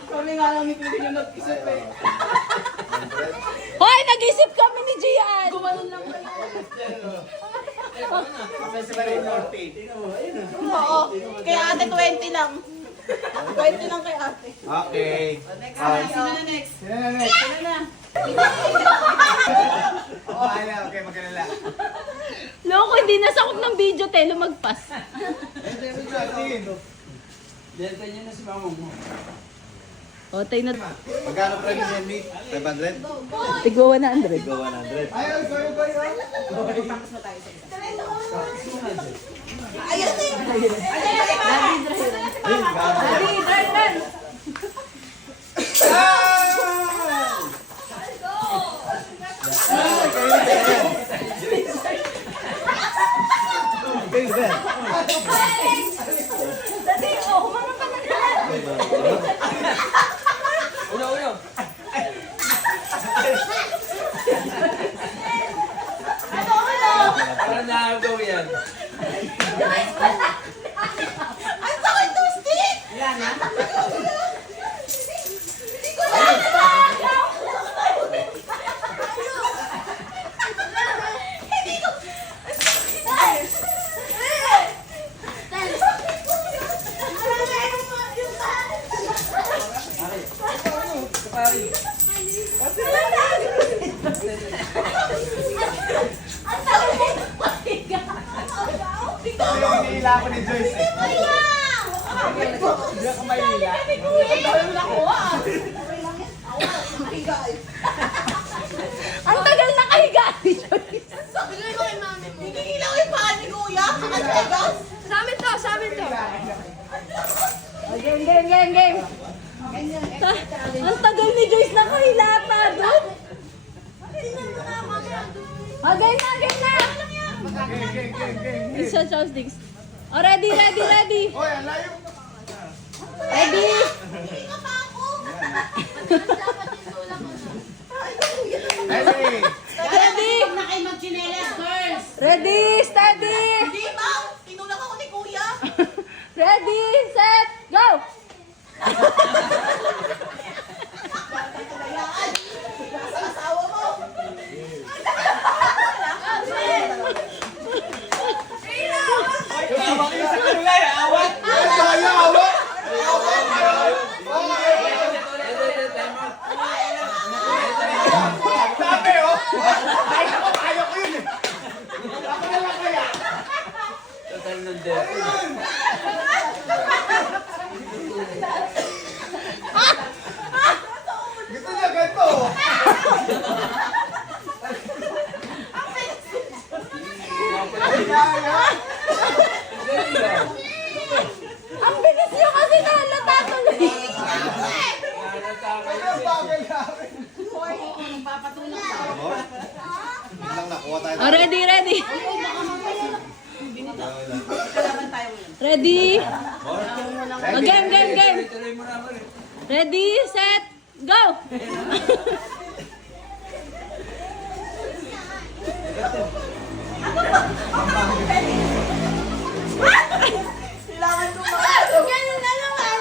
Kami nga lang ni Pwede yung nag-isip eh. 100. Hoy, nag-isip kami ni Gian. Gumanon lang kayo. Festival in Norte. Oo. Kaya ate 20 lang. 20 lang kay ate. Okay. Sino na next? Sino na next? Sino na? Oh, ala, okay, magkalala. Loko, hindi nasakop ng video, te. Lumagpas. Dito niya na si mama mo. O, tayo na. Magkano price niya, Nick? 500? Tigwa 100. Go 100. Ayaw, sorry ko yun. Ayun eh. Dati, oh, humarap ka na dyan. Uno, uno. Para nakagaw yan. Ang sakit to, Steve! Hindi ko na Hindi ko... Kapari. Yung hinihila ko ni Joyce eh. Hindi ako mahihila. Ang tagal na kahiga ni Joyce. Higigilaw yung paa ni Kuya. Sa amin to, sa amin to. Game, game, game, game. Ang tagal ni Joyce na kahilata doon. Game na, game na. Isa chopsticks. Oh, ready, ready, ready. Hoy, ang layo. Ready. Ready. Ready. Na kayo mag-chinelas, girls. Ready, steady. Hindi ba? Tinulak ako ni Kuya. Ready, set, go. Sa asawa mo. Tawag kayo sa kanila eh, awat. Ay, sayang, awat. Sabi oh. Kaya ko yun eh. Ako na lang kaya. Total ng death. Gusto niya ganito. Ay, kaya. Ang bilis nyo kasi nahalata tuloy. Ang bagay namin. Lang nakuha tayo. Oh, ready, ready. Ready. Oh, game, game, game. Tuloy mo naman eh. Ready, set, go. Kailangan ko Ganun na naman.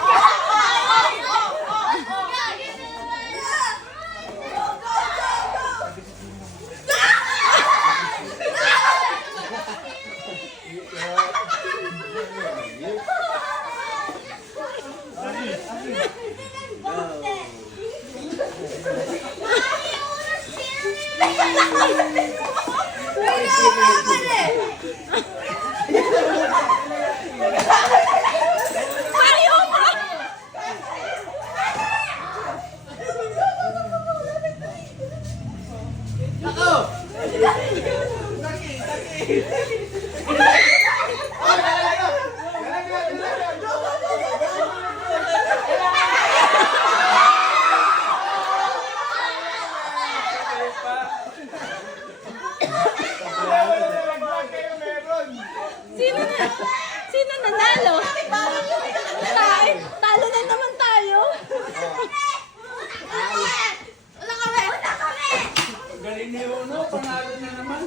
Sino nanalo? Talo na naman tayo. Galing ni Uno, panalo na naman.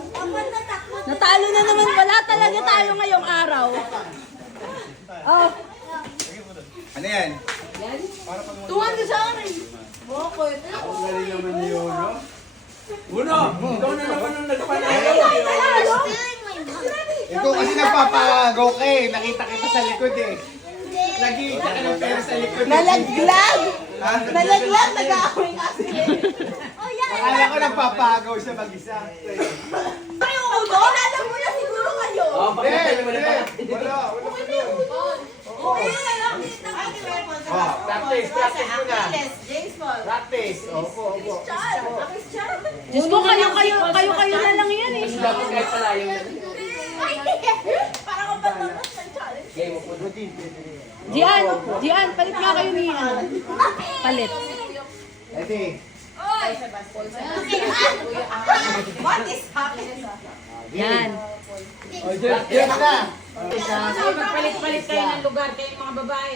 Natalo na naman. Wala talaga tayo ngayong araw. Oh, Ano yan? 200 sa akin. Ang galing naman ni Uno. Uno, ikaw na naman ang nagpanalo. Ikaw kasi nagpapagaw ka eh. Nakita kita sa likod eh. Nagkita ka ng pera sa likod. Nalaglag. Ha? Nalaglag. Nag-aamoy kasi. Akala ko nagpapagaw siya mag-isa. Kayo, Uno? Kilala mo na siguro kayo. Oh, pakita niyo muna pa. Wala Oh, practice muna. James Paul. Practice. Opo. Diyos ko, kayo na lang yan eh. Dapat kahit palayo na. Parang ang ba't naman sa challenge? Game of Uno. Gian, palit nga kayo ni palit. Ready? What is happening? Yan. Oh, Jeff, na. Magpalit-palit kayo ng lugar kayong mga babae.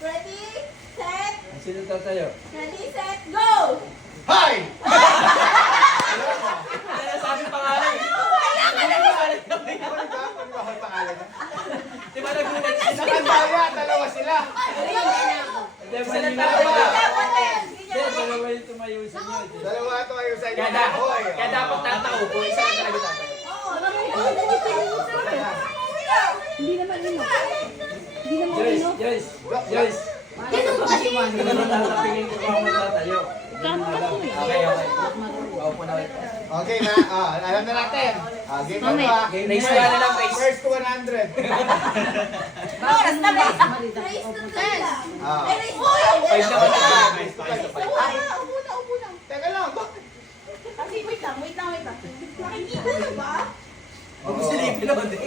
Ready, set, Sino tatayo? ready, set, go! Hi! Ano sabi pangalan? Di ba nagulat sila? Nakandaya, dalawa sila. Hindi, sila tatayo. Hindi, dalawa yung tumayo sa inyo. Dalawa ito kayo sa inyo. Kaya dapat tatao kung isa lang talaga tatayo. Hindi naman ino. Hindi naman Joyce, ino. Joyce. Hindi naman tatapingin ko kung magtatayo. Okay. Paupo na kayo. Okay na, alam na natin. Game na Mamaya. ba? Race ka na lang, race. First to 100. Oras na ba? Race to 10. Ah. Five na ba? Upo na. Teka lang, bakit? Kasi wait lang. Nakikita na ba? Huwag mo silipin naman eh.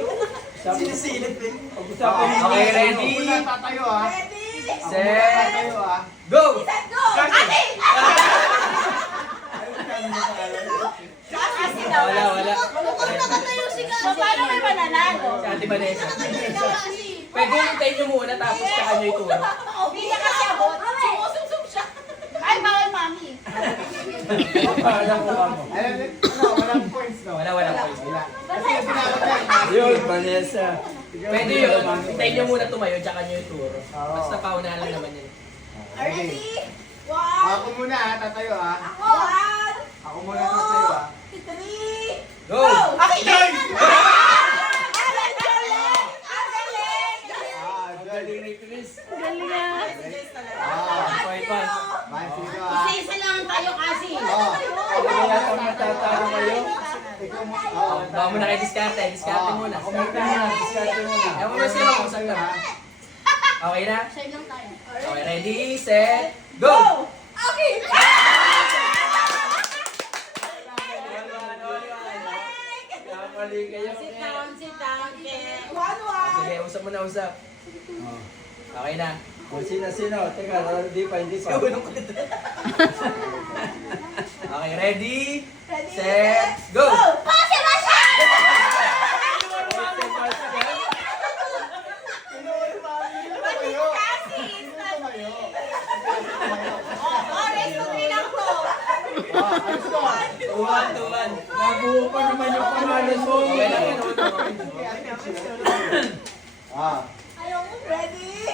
Sinisilip eh. Pag-usapan niyo. Okay, ready? Una tatayo ha. Ready, Set, Tatayo ha. go! set, go! Ate! Kasi daw. Wala. So, paano may mananalo? Si Ate Vanessa. Pwede hintayin nyo muna tapos tsaka nyo ituro. Hindi niya kasi abot. Sumusum siya. Ay, bawal mami. Alam mo ba mo? Alam niyo, walang points no? Wala points. Wala. Kasi yung tinawag niya, Yun, Vanessa. Pwede yun. Hintayin nyo muna tumayo tsaka nyo ituro. Basta paunahan lang naman yun. Ready? One. Ako muna ha, tatayo ha. One. Ako muna tatayo ha. Three. Go! Okay, Galing ni Chris. Galing nga. Point pass. Isa-isa lang tayo kasi. Kaya ito matatalo kayo. Bawa muna kayo diskarte. Diskarte muna. Ako muna, diskarte muna. Ewan mo na sila kung saan ka. Okay na? Okay, ready, set, go! Okay. Mali kayo. Sit down, Ken. One. Sige, usap mo na, usap. Okay na. Sino? Teka, hindi pa. Okay, ready, set, go! Pase. Tuwan. Nabuo pa naman yung pangalan mo. Okay lang yan. Ready?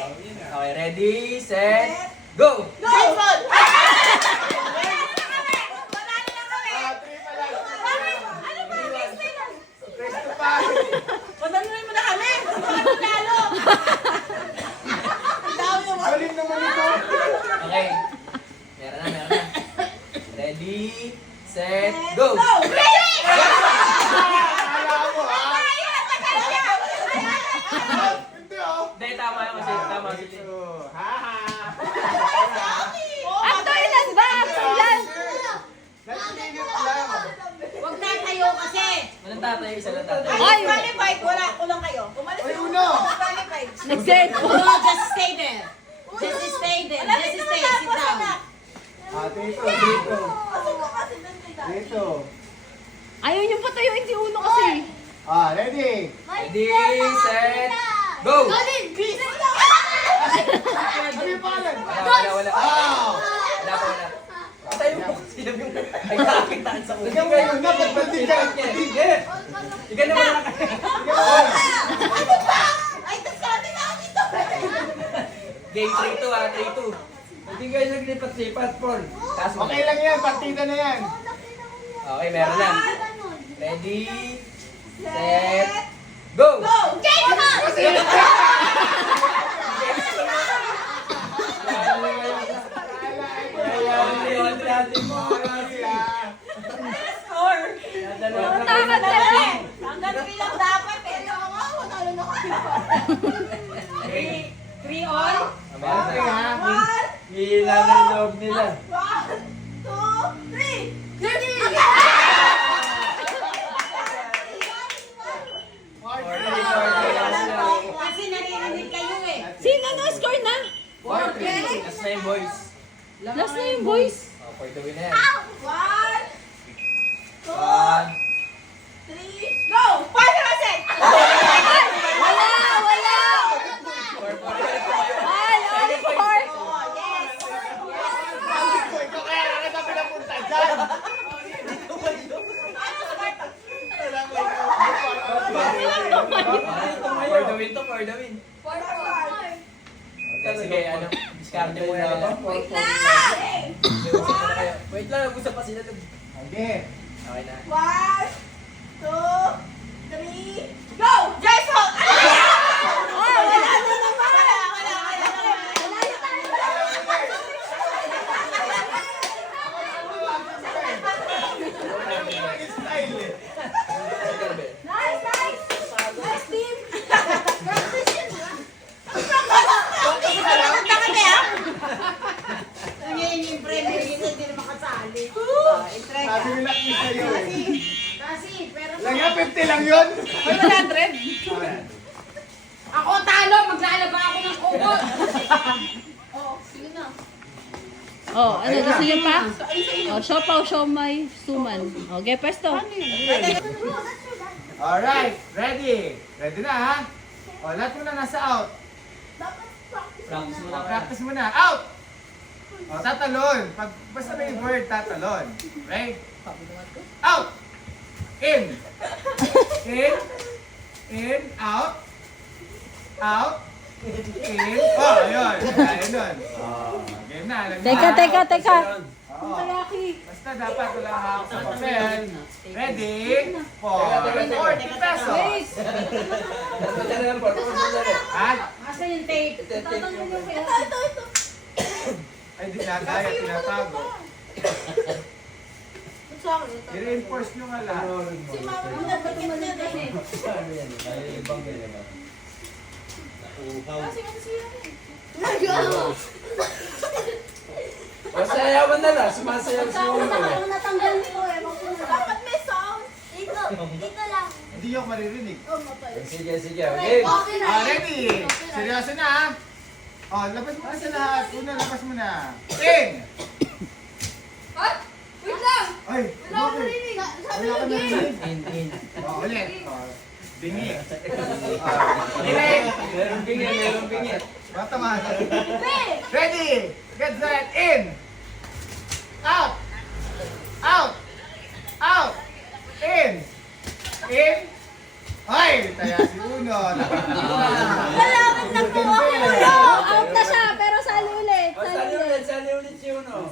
Okay, ready, set, go! Jason! Padaluin mo na kami! Lalo! Dami naman! Galing naman ito. Okay. Meron na. Ready, set, go! Akala mo ha? Hindi oh. Hindi, tama yun kasi. Tama kasi. After ilan ba? Ilan? Nagpinit lang. Huwag tatayo kasi. Walang tatayo, isa lang tatayo. Ay! Qualified, wala. Kulang kayo. Kumalis Ay, kayo. uno. Qualified. Nag-set. No, just stay there. Just stay there. Just stay. Sit down. Dito. Pasok ko kasi doon kay Dad. Dito. Ayaw niyong patayuin si Uno kasi. Ready? Ready, set, go! Ano yung pangalan? Wala. Wow! Wala pa, wala. Tayo mo kasi yung nagkakitaan sa ulo. Ikaw ngayon na, ba't hindi ka? Hindi! Ikaw naman na kayo. Ano ba? Ay, discarte na ako dito. Game 3-2 ha, 3-2. Hindi kayo naglipat-lipat, Paul. Taas mo. Okay lang yan, partida na yan. Okay, meron na. Ready, set, go! Hanggang 3 lang dapat eh. Ano nga, wala na kayo. 3 all. Okay ha? Hila na yung loob nila. 1, 2, 3. Kasi naririnig kayo eh. Sino na score na? 4-3. Last na yung boys. Last na yung boys. For the win na yan. 1, 2, 1, 3, go! Paano kasi? Wala! Ay, only 4. Oh, yes. Ikaw kaya na kita pinapunta dyan. for the win to, for the win. Okay, sige, ano, discard mo yan nila. Wait lang! Usap na kayo. Wait lang, nag-usap pa sila. Okay. Okay na. 1, 2, 3, go! Jason! Wala na naman! Wala. Style eh. Nice, nice! Nice team! Nangyayang yung premier yun, hindi na makasali. Sabi nila kami sa'yo eh. Kasi, pero Lang yan, 50 lang yun. Ay, 100. Ako talo, maglalaba ako ng kumot. Oh, ano gusto niyo pa? Oh, siopaw, siomay, suman. Okay, pwesto. Alright, ready? Ready na ha? O, lahat muna nasa out. Practice mo O, na practice muna. Out! O, tatalon. Pag basta may word, tatalon. Okay? Out! In! In, out. Out. In. Oh, ayun. Ayun nun. Oh, game na. Alam niyo na. Teka. Oo. Basta dapat wala hawak sa papel. Ready? For 40 pesos. At, Asa yung tape? Ito. ay di nagaya, tinatago. I-reinforce nyo nga lang. Si Mama mo na tumalun kasi. Masayawan na lang, sumasayaw si Uno eh. Natanggal ko eh. Dapat may sound. Dito lang. Hindi nyo ako maririnig. Sige, okay. Okay na. Ready? Seryoso na ha? Oh, labas mo na sa lahat. Una, labas mo na. In! Wait lang. Ay, Wala akong narinig. Sabi Wala ka ng game. narinig. Oh, ulit. Oh, bingi. Meron bingit. Bata man. Ready? Get set. In! Out! Out! Out! In! In! Ay! Taya si Uno. Malapit na po ako. Oh, out na siya, pero sali ulit. Sali ulit si Uno.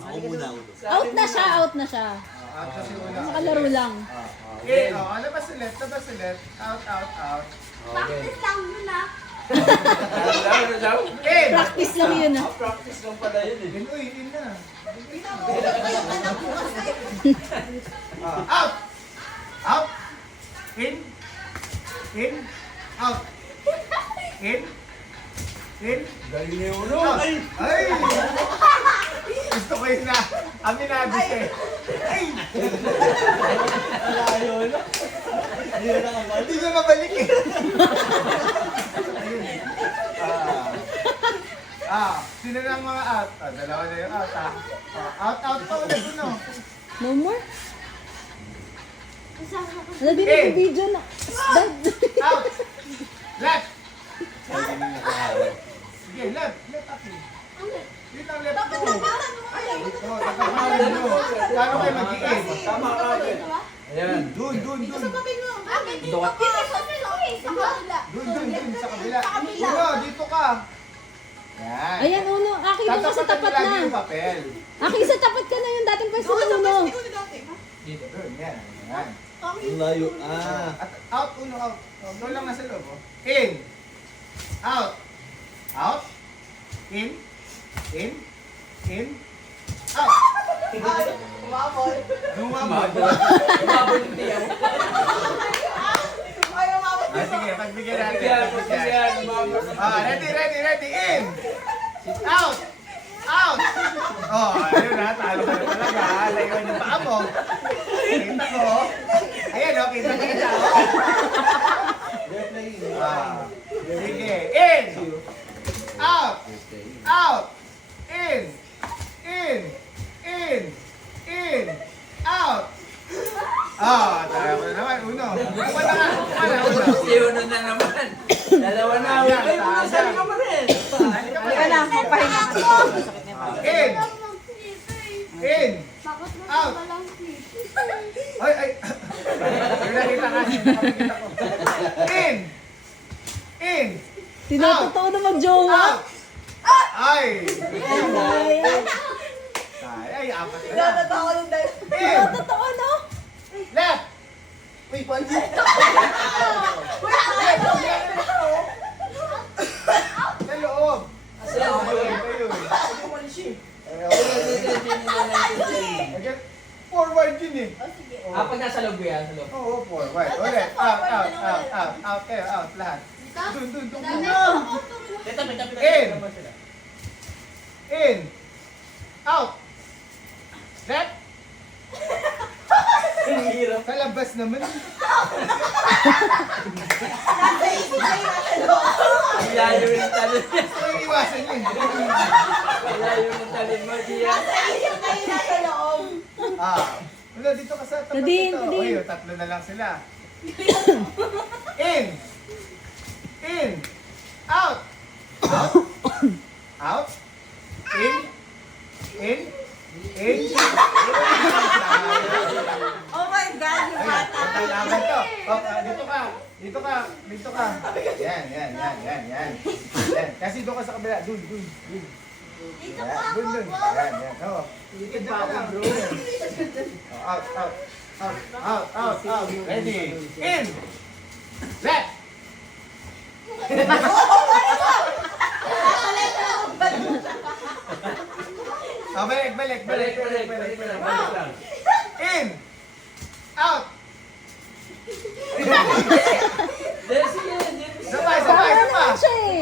Out na siya. Out na si Uno. Nakalaro lang. In! Oh, labas ulit. Out, out, out. Practice lang yun ah. In! Practice lang yun ah. Practice lang pala yun eh. In, uy, in na. Out! Out! In! In! Out! In! In! Galing ni Uno. Out! Ay! Gusto ko yun na. Aminado siya eh. Ay! Hindi ko mabalik eh. Sino lang mga out? Dalawa na yung out ha. Out pa ulit no. No more? Ano din yung video na? dun, sa kabila. Uno, dito ka. Yan. Ayan, Uno. Aki, doon ka sa Tatapatan tapat niyo lagi na. yung papel. Aki, sa tapat ka na yung dating pwesto ng Uno. Dun, yan. Yan. Ang layo. Ah. At out, Uno, out. Doon lang nasa loob. Oh. In. Out. Out. In. In. In. Out. Umabol. Lumabot. Umabot yung tiyaw. Ay, umabol. Ah, sige, pagbigyan natin. Yan, Pagbigyan. yan, umabot. Ah, ready, ready, ready. In. Out. Out. Oh, ayun na, talo ka na talaga. Layuan yung paa mo. Kita ko. Ayan, oh, kita. Ah, sige. In. Out. Out. In. In. In. In. Out. Ah, tayo ko na naman. Uno. Uno na nga. Uno. Siyo na naman. Dalawa na. Ayan, Ay, saan ka pa rin? Halika na, papahinga ka. In. In. Out. Ay, ay. Yung nakita kasi. Nakita ko. In. In. Tinatotoo na mag-jowa. Out. Ay. Ay, apat na lang. Tinatatawa yung dahil. In. Totoo, no? Left. Uy, pansin. Wala ka Sa loob. Ayun, ayun. Again, forward yun eh. Pag nasa loob yan, sa loob. Oo, forward. Ulit. Out, out, out, out, out. Kayo, out, lahat. Dun, dun, dun. In. In. Out. Left. Sa labas naman. Nasa isip kayo nasa loob. Ang layo yung talon niya. Ito yung iwasan yun. Ang layo yung talon mo, Gia. Nasa isip kayo nasa loob. Ah. Wala, dito ka sa tapat Kadin, nito. kadin. Ayun, tatlo na lang sila. In. In. Out. Out. Out. In. In. In. Oh my God, yung bata. Kailangan to. Oh, dito ka. Dito ka. Dito ka. Yan, yan, yan, yan, yan. Yan. Kasi doon ka sa kabila. Dun, dun, dun. Yan, dun, dun. Yan, yan. Oh. Dito pa ako, bro. Oh, out, out. Out, out, out, out. Ready. In. Left. Oh, balik, balik, balik, balik, balik, balik, balik lang. In. Out. Sabay, sabay, Ano sabay. naman siya eh.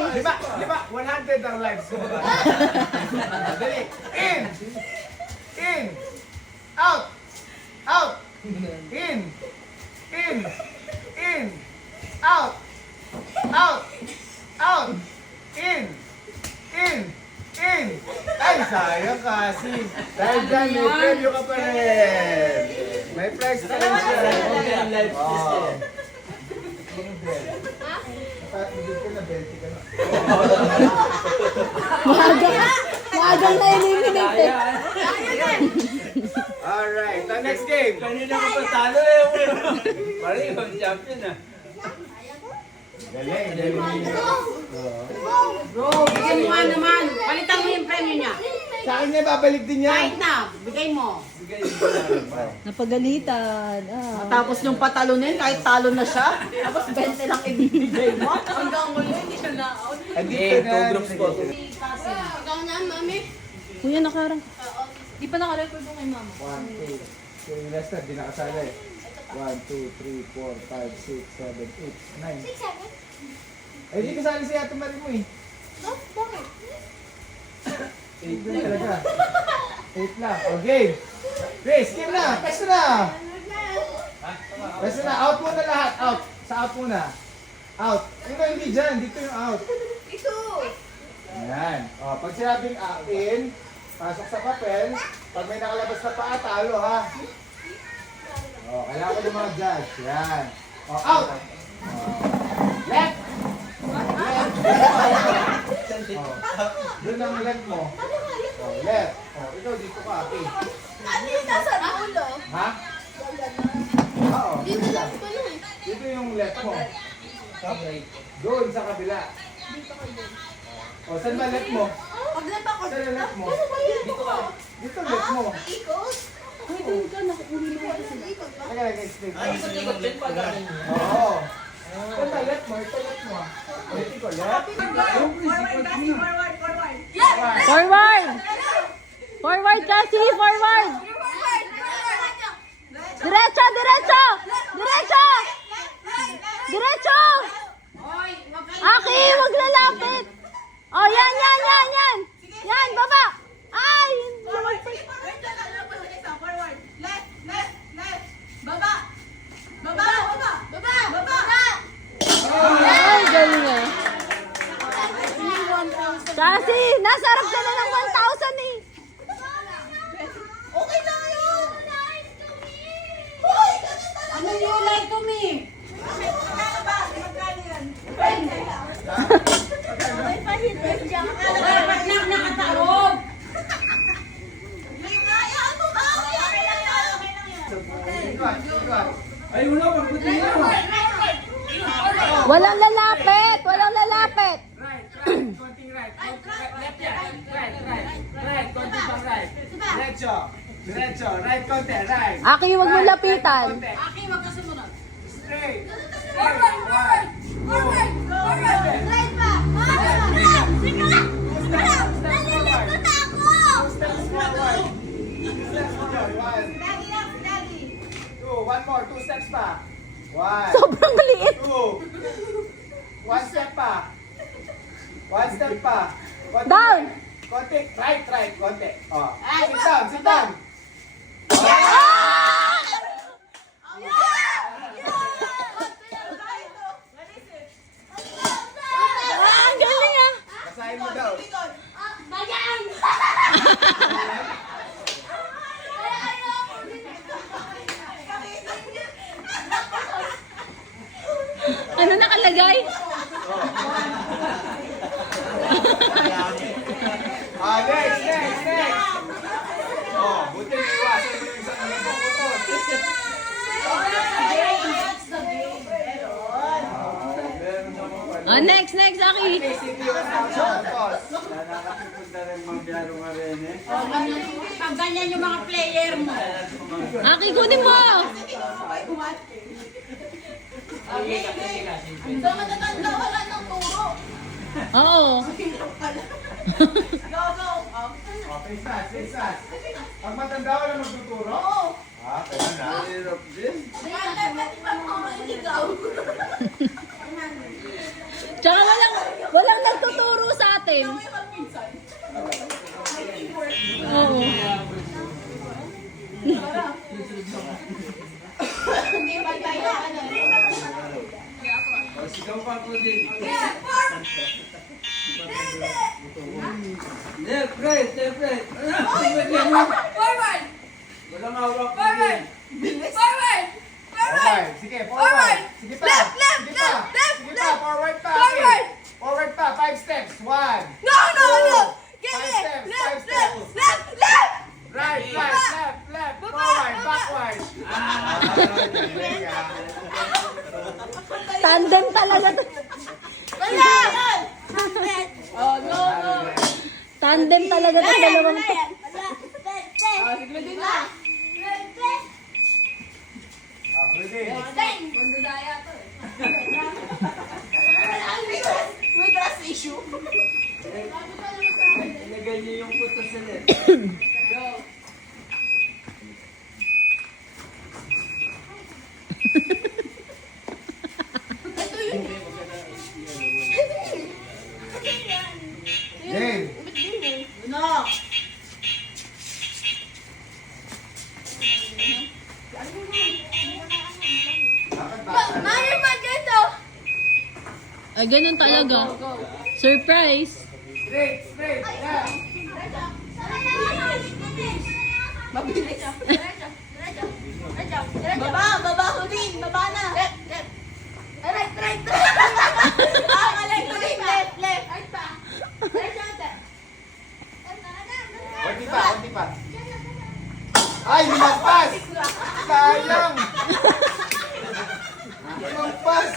Lima, 100 ang lives ko. Dali. In. In. Out. Out. In. In. In. Out. Out. Out. In. In. In. Ay, sayang kasi. Dahil dyan, may premyo ka pa rin. May prize pa rin siya. Okay, ang live test Oh. eh. Nakatibig ka na, 20 ka na. Maagang na-eliminate eh. Alright, the next game. Kanina ko pa talo eh. Parang yung champion ah. Galing, galing. Bro, bigyan mo nga naman. Palitan mo yung premyo niya. Sa akin niya, babalik din niya. Kahit na, bigay mo. Napagalitan. Tapos yung patalunin, kahit talo na siya. Tapos 20 lang ibibigay mo. Hanggang ngayon, hindi siya na-out. Andito na. two groups po. Ikaw na, mami. Kuya, nakarang. Di pa nakarecord mo kay mama. 1, 2. So yung Lester, di nakasala eh. 1, 2, 3, 4, 5, 6, 7, 8, 9. Eh, di kasali si Ate Marie mo eh. Bakit? 8 na talaga. 8 lang. Okay. Chris, game na. Pwesto na. Pwesto na. Out muna lahat. Out. Sa out muna. Out. Yung hindi dyan. Dito yung out. Ito. Ayan. O, pag sinabing in, pasok sa papel. Pag may nakalabas na paa, talo ha. O, kailangan ko yung mga judge. Yan. O, out. O, left. Left. O, doon ang left mo. O, left. O, ikaw dito ka. Okay. Ano yung nasa ulo? Ha? Oo. Dito lang. Dito yung left mo. Doon sa kabila. O, saan ba left mo? Pag-left ako. Saan ang left mo? Ano ba yan? Dito left mo. Ikot? Uy, doon ka. Nakahuli ka. Teka, nag-explain. Sa likod din pag ganun. Oo. Saan ba left mo? Ito left mo. Ulitin ko, left. Forward! Forward, Cassie! Forward! Diretso! Diretso! Diretso! Diretso! Aki, wag lalapit! Oh, yan, yan, yan, yan! Yan, baba! Ay! Forward. Left, left, left. Baba. Baba, baba. Baba, baba. Ay, galing ah. Cassie, nasa harap ka na ng 1,000 eh. Okay na yun. Hoy, ganun talaga. Ano yung like to me? Magkano ba? Magkano yan? Dapat na nakataob. Yung nga yan, tumawa yan. Okay lang yan. Okay lang yan. Ikot, ikot. Ay, wala. Pagbuti niya. Walang lalapit! Walang lalapit! Right, right. Konting right. Left yan. Right, right. Right, konting pang right. Diretso. Diretso. Right, konti. Right. Aki, wag mo lapitan. Konti. Aki, wag ka sumunod. Straight. Forward, forward. Forward, forward. Right pa. Sige lang. Nalilito na ako. Steps forward. Steps forward. One, Lagi lang, lagi. two. One more. Two steps pa. One. Sobrang liit. Two. One step pa. One step pa. Konti. Down. Konti. Right, right. Konti. Oh. Sit down, sit down. Ang galing ah. Basahin mo daw. Ano nakalagay? Ah, next, next, next. Oh, buti iwasan mo yung isang nagpuputos. Oh, next, next, Aki. Hindi ko na putos. Pag ganyan yung mga player mo. Aki, kunin mo. So, matatanda, wala nang turo. Oo. Go, go. Oh, face us, face us. Pag matanda ka na magtuturo? Ah, kaya na. Tsaka walang nagtuturo sa atin. Oo. Hindi ba tayo? Sigaw pa ako din. Yeah, Left, right, left, right. forward. Walang hawak ko Forward. din. Forward. Forward. Sige, forward. Forward. Sige pa. Left, left, Sige pa. left, left, Sige pa, left. forward pa. Forward. Forward pa, 5 steps. 1. No, no, no. Get Five it. steps, Left, five left, steps. left, left. Right, right, left, left, forward, backward. Tandem talaga to. Wala. Oh, no, no. Tandem talaga to dalawang to. Sige din na. Ready? Mandudaya to eh. May trust issue. Ilagay niyo yung puto sa left. Game. No. Mario pa dito. Ay, ganun talaga. Surprise. Straight, straight, left. Mabilis. Baba, baba ko din. Baba na. Left, left. Right, right, right. Left, left, left. Right pa. Right, right. Konti pa, konti pa. Ay, lumagpas! Sayang! Lumagpas!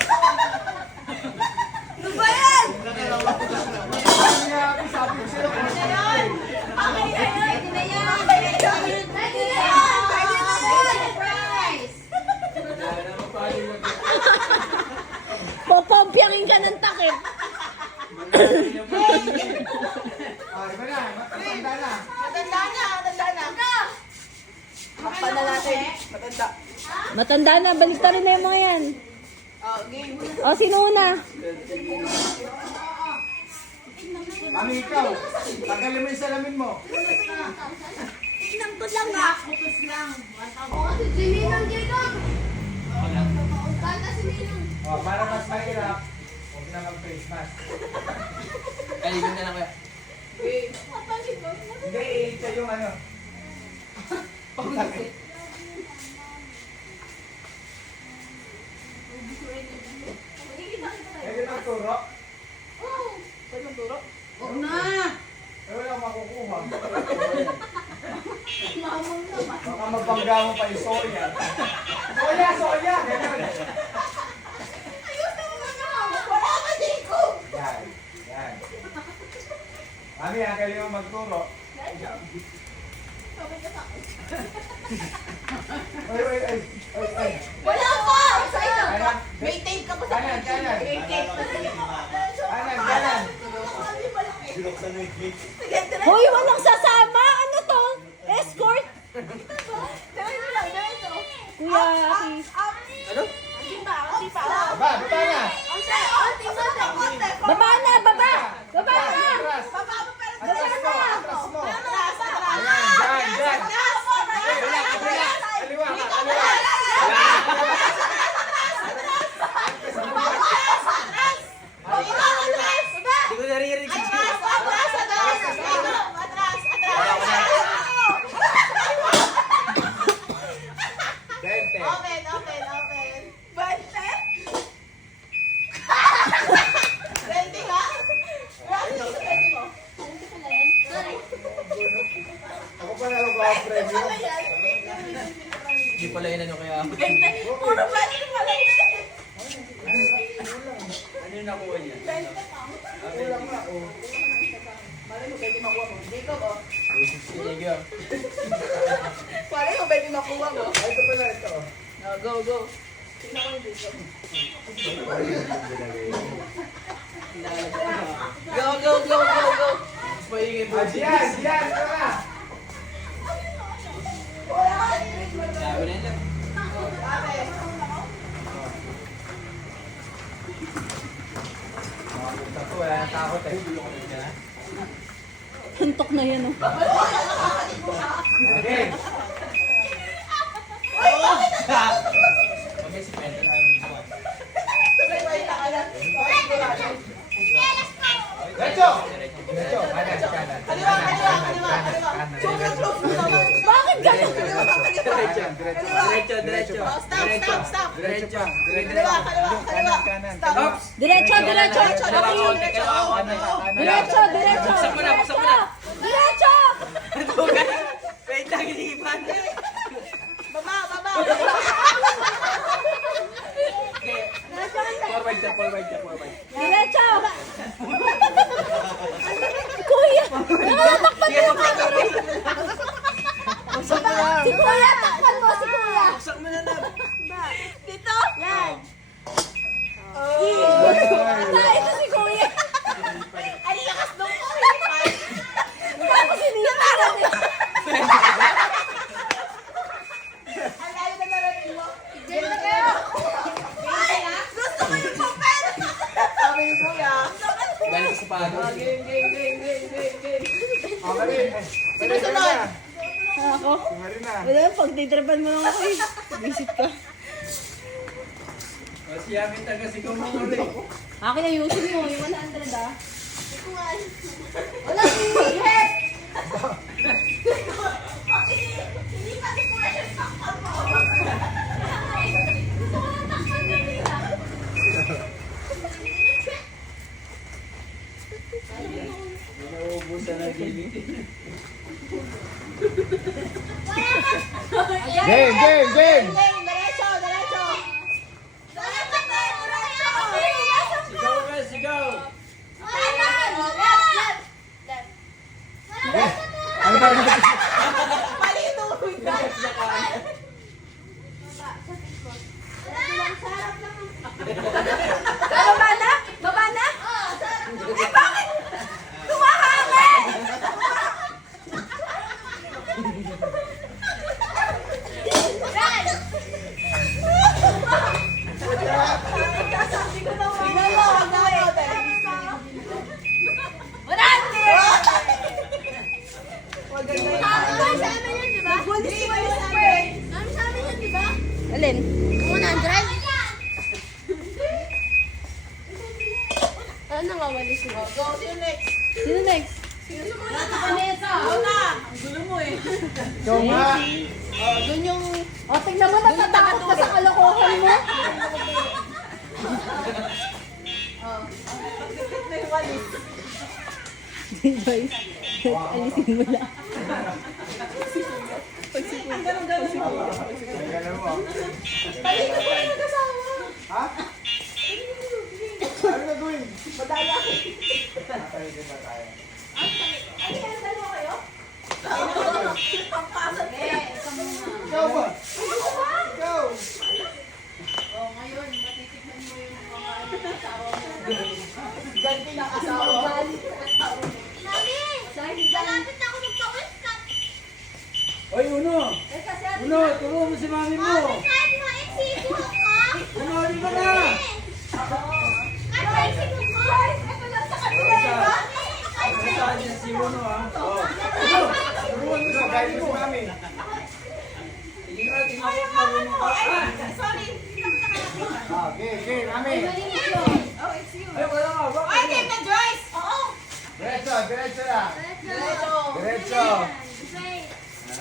Biyakin ka ng takip. Oh, di ba na? Matanda na. Matanda na. Hakpan na natin. Matanda. Matanda na, baliktarin na yung mga yan. Oh, game. O, sino una? Mami, ikaw. Tanggalin mo yung salamin mo. Tingnan ko lang ha. Focus lang. Si Ninang dito. Bata si Ninang. Oh, para mas mahirap, huwag na mag-face mask. Aligon na lang kaya. Hindi, i-itcha yung ano. Pwede magturo? Huwag na. Eh, wala akong makukuha. Baka mabangga mo pa yung soya. Soya! Ganyan. Wala ka dito. Yan. Mami, ang galing mo magturo. Ay. Wala pa. Kanan. May tape ka pa sa Kanan. May tape. Kanan. Sinuksan mo yung gate. Hoy, walang sasama! Ano to? Escort? Kuya, Aki. Ano? Baba na. Baba na, baba! Baba na! Atras mo. Ayan, dyan. Kaliwa. Hindi ko naririnig si Gio. Dente. Open. Bante? Bante ka? Ako pa na mag-preview. Hindi pala yun ano kaya. Puro bante pala yun. Ano yung nakuha niya? Kulang na. Malay mo, pwede makuha mo. Jacob, oh. Si Gio. Malay mo, pwede makuha mo. Ay, ito pala ito. Go. Tingnan ko yung Jacob. Go. Maingay po. Diyan. Ito na. Sabi na yun. Mga puta to, wala nang takot eh. Huntok na yan, oh. Okay. Okay, si Pento na yung gusto. Diretso. Kanan. Kaliwa. Bakit ganun? Diretso. Stop. Diretso. Kaliwa. Kanan. Stop. Diretso! Diretso! Buksan mo na. Diretso! Wait lang, iniipan. Baba. Forward ka. Diretso! Kuya! Nakakatakpan Sige, mo! Si Kuya! Takpan mo si Kuya! Buksan mo na lang. Dito. Yan. Ito si Kuya! Ay, lakas nung Tapos sinisipan niya. Ang layo na narating mo. Diyan na kayo. Ay, gusto ko yung papel. Sabi ni Kuya. Galing sa pagod. Game. Sinusunod. Ako? Marina. Wala, pag titrapan mo lang ako eh. Visit ka. Siyamin taga si Kumuli. Akin ayusin mo, yung 100 ah. Wala si Hep. Hindi pa si Kuya yung sakpan mo. Gusto ko lang takpan na nila. Nauubusan na gili. Game. Diretso. Sigaw. Ano ba? Mali ito. Bababa na. Wala na nga walis mo. Go, sino next? Sino next? Nasa Vanessa. Ako na. Ang gulo mo eh. Choma. Doon yung... O, tingnan mo, natatakot ka sa kalokohan mo. na yung walis. Joyce, alisin mo lang. Ang ganun-ganun mo. Ang ganda mo. Talito ko yung nag-asawa. Ha? Ano gagawin? Madaya ko. Tayo din ba tayo? Ay, kaya dalawa kayo? Pampasok eh. Ikaw muna. Ikaw ba? Ikaw! Oh, ngayon, matitignan mo yung mga asawa mo. Ganti ng asawa mo. Mami! Malapit na ako magpa-webcam. Oy, Uno! Uno, tulungan mo si mami mo! Kahit maisigo ka. Uno, di ba na? Kahit maisigo ka. Ito lang sa kanila, di ba? Saan niya si Uno, ha? Oh. Turuan mo sa guide mo si mami. Tingnan, tingnan mo si mami mo. Sorry. Okay, okay, mami. Oh, it's you. Ay, wala nga, bakit? Ay, game na Joyce! Oo. Diretso, diretso lang. Diretso. Diretso.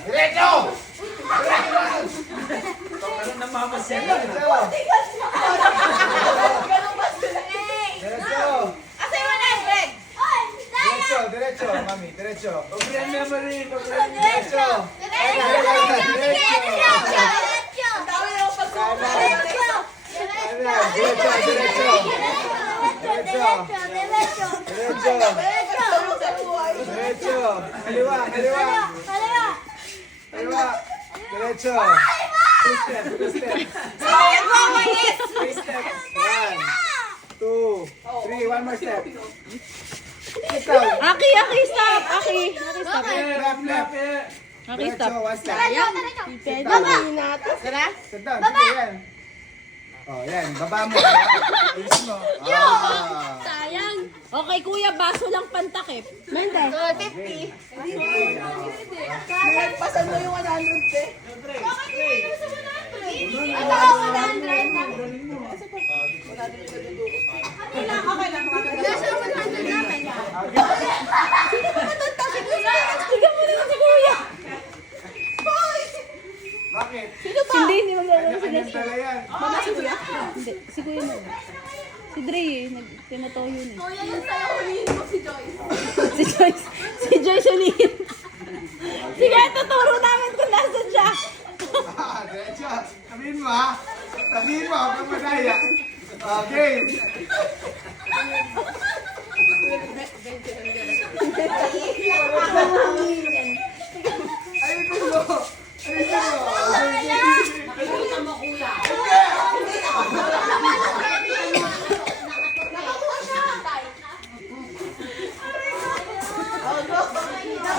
Diretso! Ano na mamasyal? Diretso. Ganun ba sila? Diretso. Asa yung 100? Diretso, diretso, mami, diretso. Pag-brand memory, pag-brand memory. Diretso. Ang dami na yung pagsusunod. Diretso, diretso. Diretso. Diretso. Tulong sa buhay. Diretso. Kaliwa, kaliwa. Kaliwa. Diretso. Two steps, two steps. Ay, mawalis! Three steps. 1, 2, 3. One more step. Sit down. Aki, stop! Aki, stop. Left, left. Aki, Diretso, stop. one step. Sit Sit down. Sige, yan. Oh, yan. Baba mo. Ayusin mo. Ah. Sayang. Okay, kuya, baso lang pantakip. Mende. 50. Pasan mo yung 100 eh. Ito ako 100. Okay lang, okay lang. Nasa 100 naman. Tignan mo naman si kuya. Bakit? Hindi maglalaro si Kanya-kanyang Dre. dala yan. Mama si kuya? Hindi, si kuya mo. Si Dre eh, tinatoyo yun eh. Kuya, yung sa'yo, huliin mo si Joyce. Si Joyce ulihin. Sige, tuturo namin kung nasan siya. Diretso. Sabihin mo, ha? Sabihin mo, huwag kang madaya. Okay. Ayusin mo. Ayusin mo. Nakikita mo, kuya.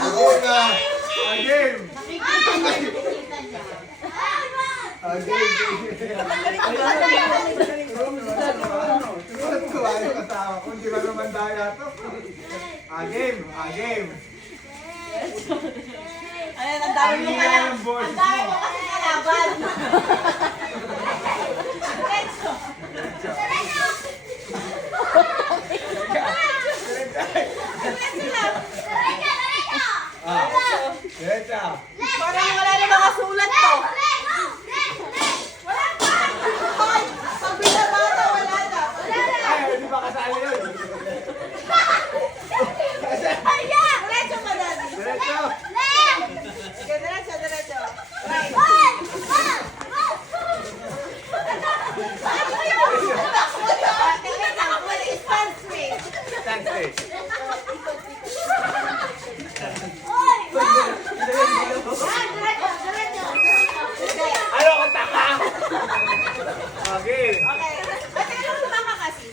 Again na. Again. Tulad ko, ayaw kasama ko. Hindi ba naman daya to? Game. Game. Ayan, ang dami mo pala. Ang boses Ang dami mo. mo kasi kalaban. Diretso. Parang wala na mga sulat to. Wala pa. Hoy, pag binabata, wala na. Ay, hindi ba kasali yun? Diretso pa na. Diretso. Sige, diretso, diretso. Right. Tingnan lang, please, stand straight. Stand straight. Ano kung taka? Okay. Okay. Ate, ano tumama kasi?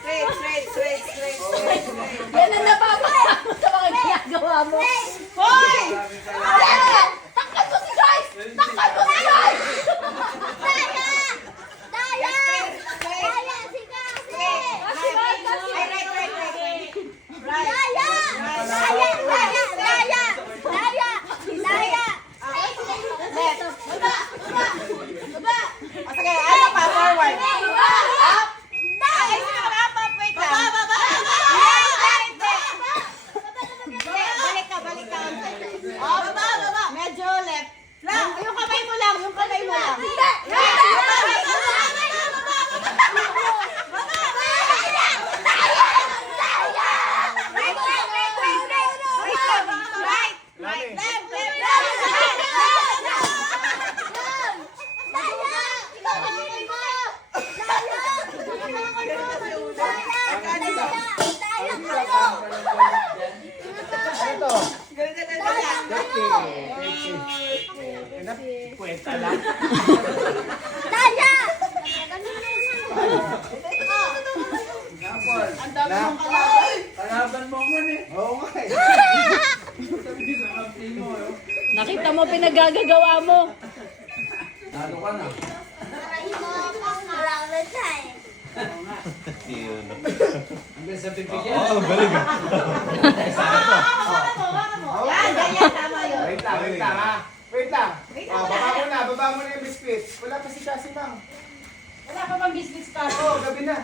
Straight, straight, straight, straight, straight, straight. Yan ang napapakita mo sa mga ginagawa mo. Hoy! Takpan mo si Joyce! Takpan mo si Joyce! Straight, straight. Straight. Right, right, right, right. 50 lang. Daya! Ang dami mong kalaban. Kalaban mo mo eh. Oo nga eh. Nakita mo pinagagagawa mo. Talo ka na. Hanggang sa pipigyan. Oo, galing ah. Yan, ganyan, tama yun. Wait lang ha. Wait lang. Baba mo na yung biscuit. Wala pa si Cassie Mang. Wala pa bang business ka? Oo, gabi na.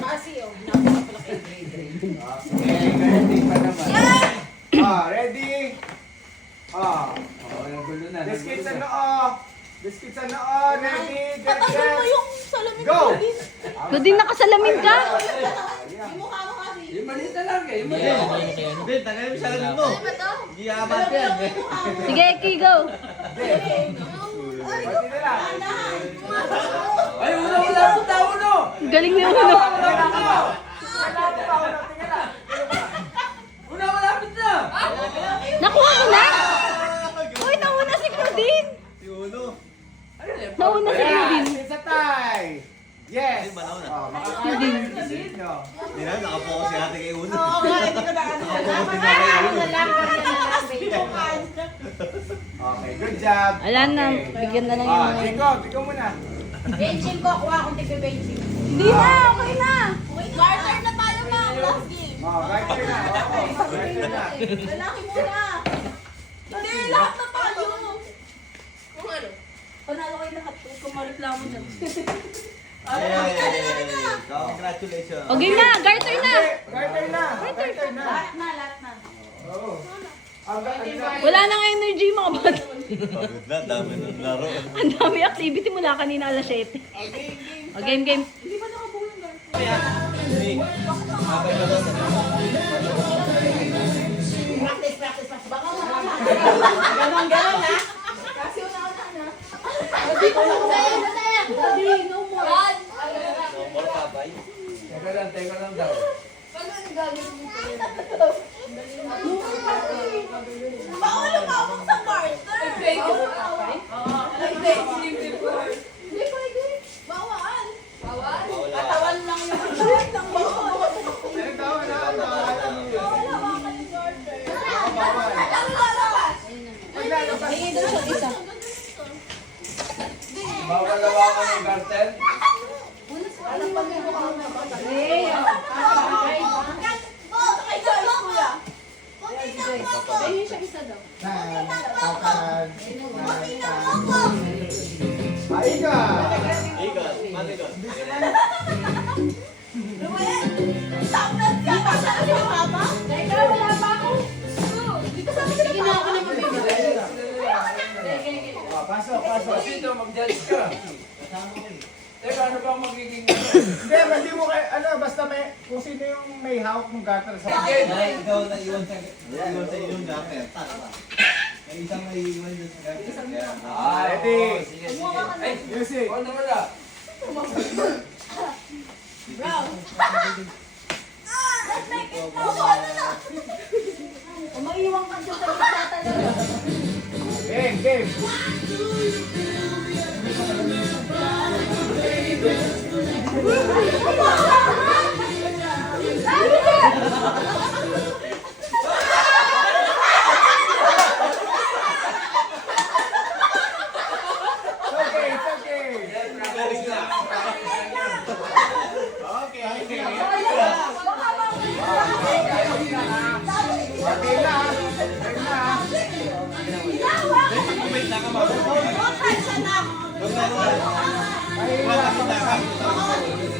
Kasi, oh. Napakapalaki yung grade. Ready pa naman. Ready? Oo, nagulo na. Biscuit sa noo. Biscuit sa noo. Ready? Get Tagal mo set. yung salamin Go! ko. Ba't di nakasalamin ka? Yung mukha mo kasi. Yung maliit na lang eh. Yung maliit. Hindi, tagalin mo sa akin mo. Ano ba to? Hindi amat yan. Sige, Ki, go. Pati na lang. Ay, uno, wala akong tao, uno! Galing mo yung uno. Una, malapit na! Nakuha mo na? Uy, nauna si Claudine. Si Uno. Nauna si Claudine. It's a tie. Yes. Ay, manaw na. Makakain na biscuit nyo. Hindi na, nakapokus si ate kay Uno. Oo nga, hindi ko na ano. Nakapokus din na kay Ano Uno. na lang, ganyan na lang, baby. Okay, good job. Wala na, bigyan na lang yung mga yun. Tiko muna. Benching ko, kuha akong tipi-benching. Hindi na, okay na. Garter na tayo, ma'am. Last game. Right here na. Right here na. Lalaki muna. Hindi, lahat na tayo. Kung ano? Panalo kayo lahat. Kumareklamo na. Yay! Congratulations. O, game na, garter na. Garter na. Garter na. Lahat na. Oo. Wala na nga energy mga bata. Pagod na, dami ng laro. Ang dami activity mula kanina alas 7. O, game, game. Practice. Baka ganon na. Kasi una-una na. Daddy, no more. Teka lang daw. Bawal lumabog sa garter. Hindi pwede. Bawal. Katawan lang yung katawan lang. Bawal. Bawal hawakan yung garter. Bawal lawakan ng gartel. Aiga! Igon, matigon. Sige na ako na mabibigay. Pasok. Dito, mag-judge ka. Teka, ano ba ang magiging Hindi mo kayo, basta may, kung sino yung may hawak ng garter sa Ay, ikaw na iwan sa inyong gamit. May isang may iwan dyan sa gamit. Ready? Sige. Ay, Music! ano naman na? Umaiwan ka dyan sa gitna talaga. Game! It's okay! Okay.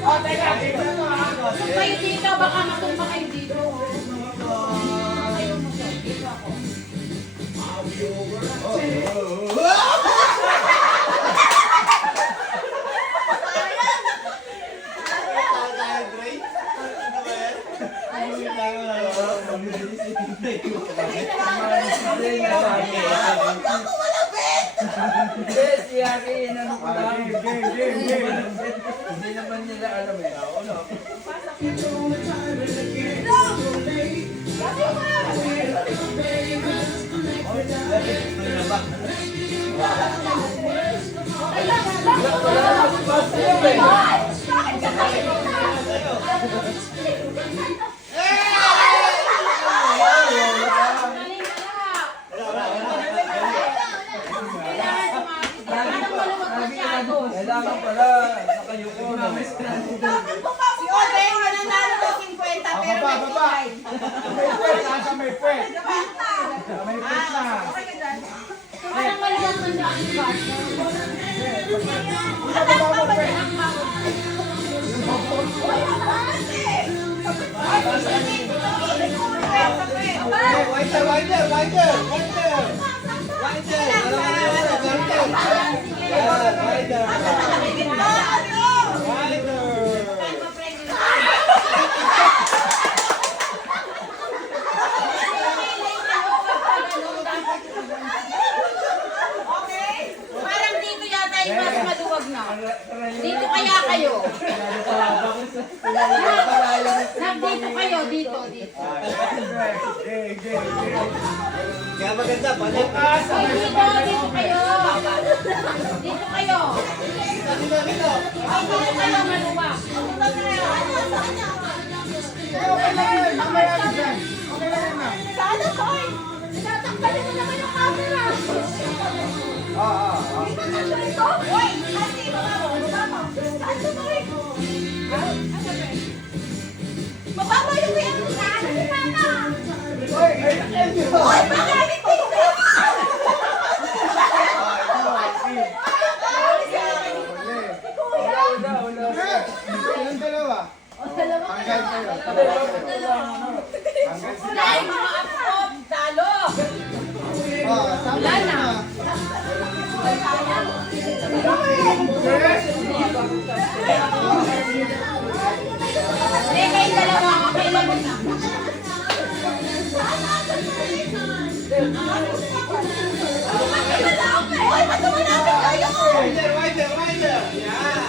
Okay na. Kayo dito, baka matumba kayo dito. Hindi, si Aki, inano ko lang. Game. Hindi naman nila alam eh. Ano? Kailangan pala nakayuko na. Si Ode, mananalo ng 50, pero Baba, may baba. tibay. May pwet, nasa may pwet. May pwet na. Okay ka dyan? Parang maliwan man sa aking bata. Baba mo pwet. Winder, winder, winder, winder. Winder, winder. Parang dito yata yung mas maluwag na. Dito kaya kayo. Nandito kayo, dito. Kaya maganda, balik. Ay, dito kayo. Dito kayo. Ay, dito kayo, maluwag. Okay lang yun. Mamaya na dyan. Okay lang yun na. Sana, Toy! Tatakbalin mo naman yung camera! Uy! Ate, baba mo! Baba mo! Ano, Toy? Mababa yung kuya mo sa ano si Mama! Uy, ay, Uy, bakit hindi ko? Ilang dalawa? Hanggang kayo. Hanggang sila. Ay, mga apo, talo. Wala na. Eh, kayong dalawa, okay lang na. Uy, matumanapin kayo! Winder, winder, winder. Yan.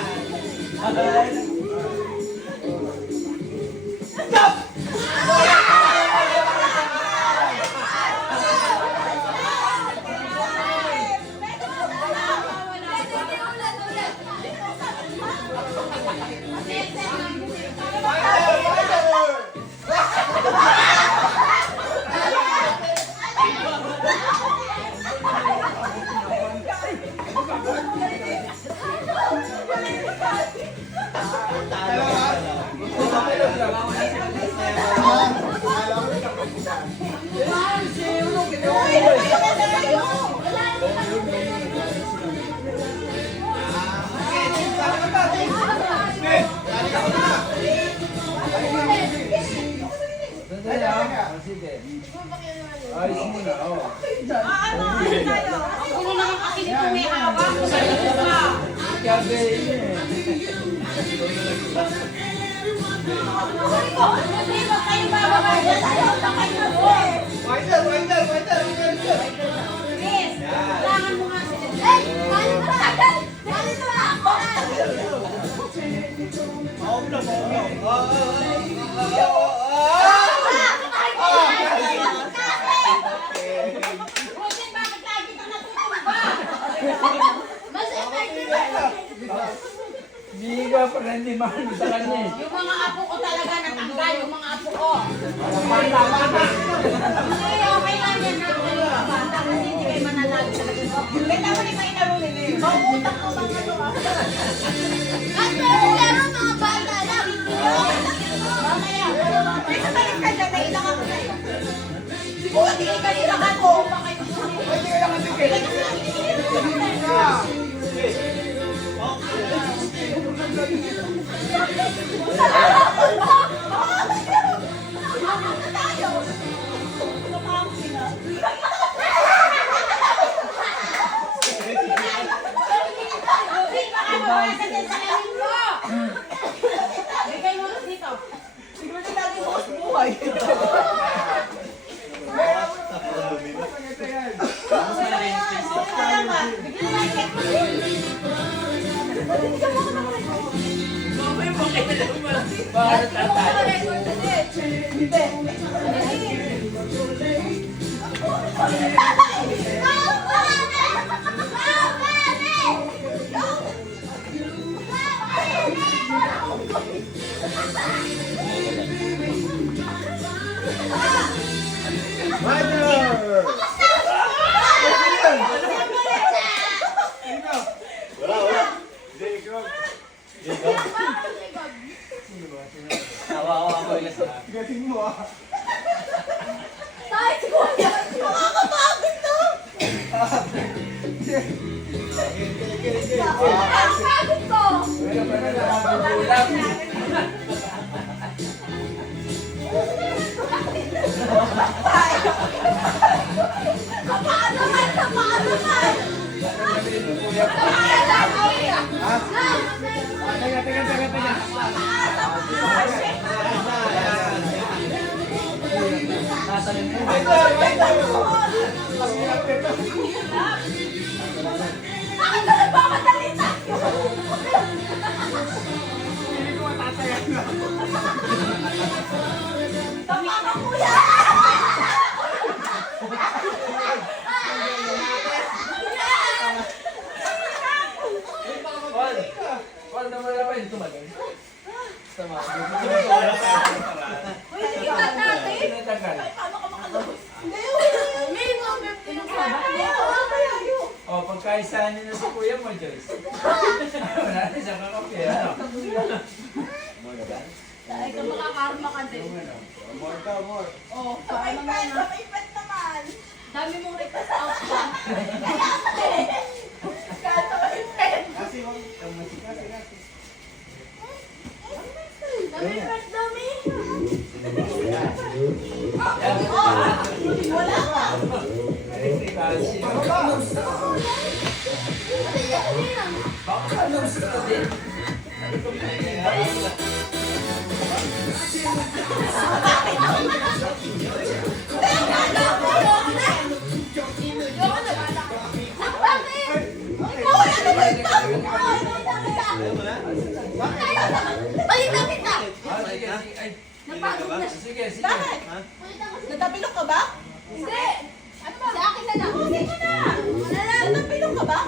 Sige. Ayos muna, oh. Ang gulo naman kasi nito may hawak. Maluwag ka. Kabe ini. Hindi ba kayo bababa dyan? Ayaw na kayo doon. Winder, winder, winder, winder. Yes. Kailangan mo nga sila. Eh, paano ba? Paano ba ako? Maom na, maom na. Busin, bakit lagi ka natutumba? Mas effective. Hindi ka pa hindi mahal sa kanya eh. Yung mga apo ko talaga natanggal, yung mga apo ko. Paano ba? Hindi, okay lang yan na kayo mga bata kasi hindi kayo mananalo talaga. May tama ni May Tarun nila eh. Mauutang ko bang ano ah? At meron laro mga bata lang. Mamaya. May sabalik ka dyan, nailang ako na yun. Siguro hindi ka nilang ako. Hindi kaya katigil. Baka mawasan din sa lamin mo! Bigay mo dito. Siguro na natin bukas buhay. Salamat. Bigyan na lang. Bakit tatay? Hindi. Mother! Wala. Jacob. Ako, ilas na. Gating mo ah. Tayo, si Kuya. Makakapagod to. Nakakapagod ko. Wala pa na nakakagulang. Paano man? Bakit ka nagmamadali tayo? Tama ka, Kuya! Wala naman na pa yung tumagal. Tama. Uy, sigitan natin! Tinatagal. Paano ka makalabas? Hindi, may mga pinagkakayo. O, pagkaisahan niyo na si kuya mo, Joyce. Wala na siya kakapi, ano? Ay, ka makakarma ka din. More. Oh, sabay pet naman. Dami mong request out pa. Kaya sabay pet. Dami pet, dami. Wala ka. Sige, sige. Natapilok ka ba? Hindi. Ano ba? Sa akin na lang. Hindi ko na. Natapilok ka ba?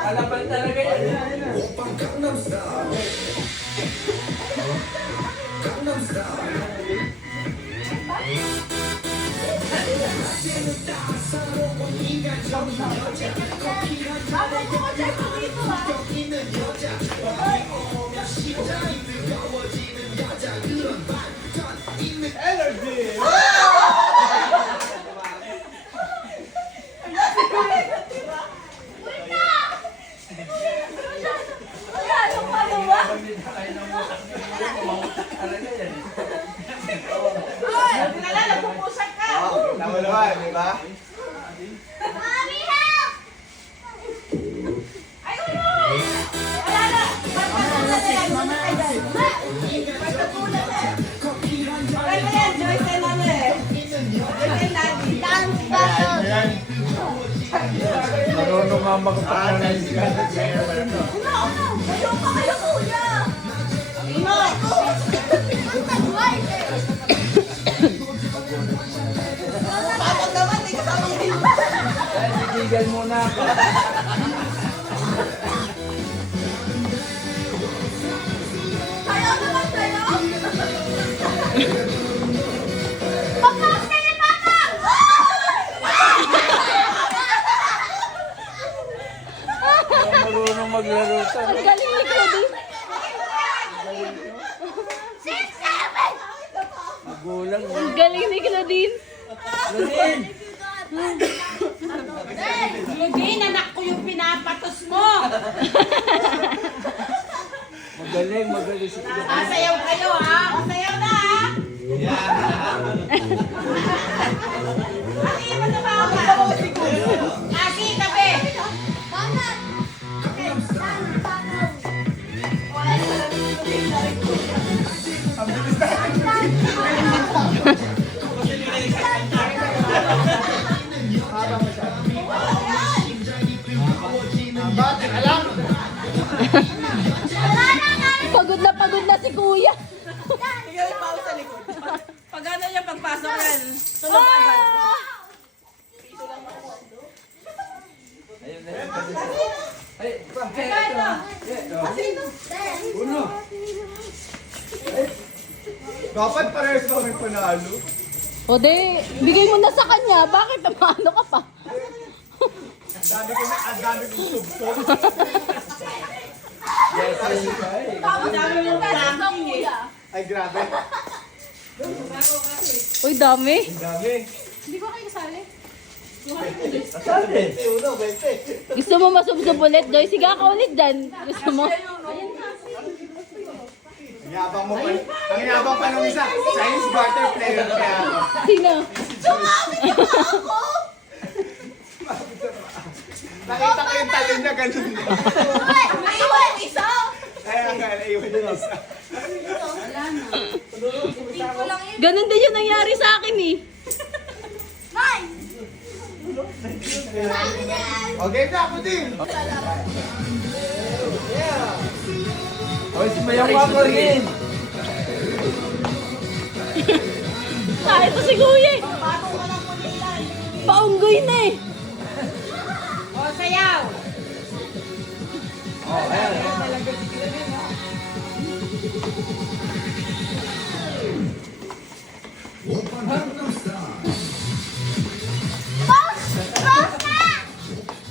Alaban talaga yan. Bakit mo ko dyan dito ah? Energy! Hindi na kayo ng mutak niyo. Mamautak talaga yan. Tama naman, di ba? Mommy, help! Ay, uy! Wala na! Pagkakulan na yan! Pagkakulan na yan! Maganda yan, Joyce and ano eh. Joyce and Daddy. Dance battle! Marunong nga makapag-analyze ka. Una! Ayaw pa kayo, kuya! Ino! Patag naman, di kasama yun. Dahil sigigan muna ako. Ayaw naman sa'yo! Pagkakas na ni Papa! Marunong maglaro ka. Ang galing ni Claudine. 6, 7! Magulang. Ang galing ni Claudine. Claudine! Claudine, anak ko yung pinapatos mo. Magaling si Claudine. Masayaw kayo ha. Masayaw na ha. Aki, mo na ba ako? Aki, tabi. Banat! Okay, banat! Pagod na si Kuya. Ikaw pa sa likod. Pag ano yung pagpasok yan, tulog agad. Ayun na yun. Ay, ito. Uno. Dapat parehas kami panalo. O de, bigay mo na sa kanya. Bakit ano ka pa? Ang dami kong tugtog. Ay, grabe. Uy, dami. Ang dami. Hindi ko kayo kasali. Sabi. Uno, 20. Gusto mo masubsob ulit, Joy? Sige ka ulit dyan. Gusto mo? Ang yabang mo pa. Ang yabang pa nung isa. Chinese barter player kaya ako. Sino? Nakita ko yung talon niya ganun. Naiwan isa! Kaya nga, naiwan yung isa. Tingko lang yun. Ganon din yung nangyari sa akin eh. Nay! Sabi niya yan. O, game na ako din. Oy, si Mayang Wako rin. Ito si Kuya eh. Patong ka ng kulilan. Paunggoy na eh. O, sayaw. Oh, ayan.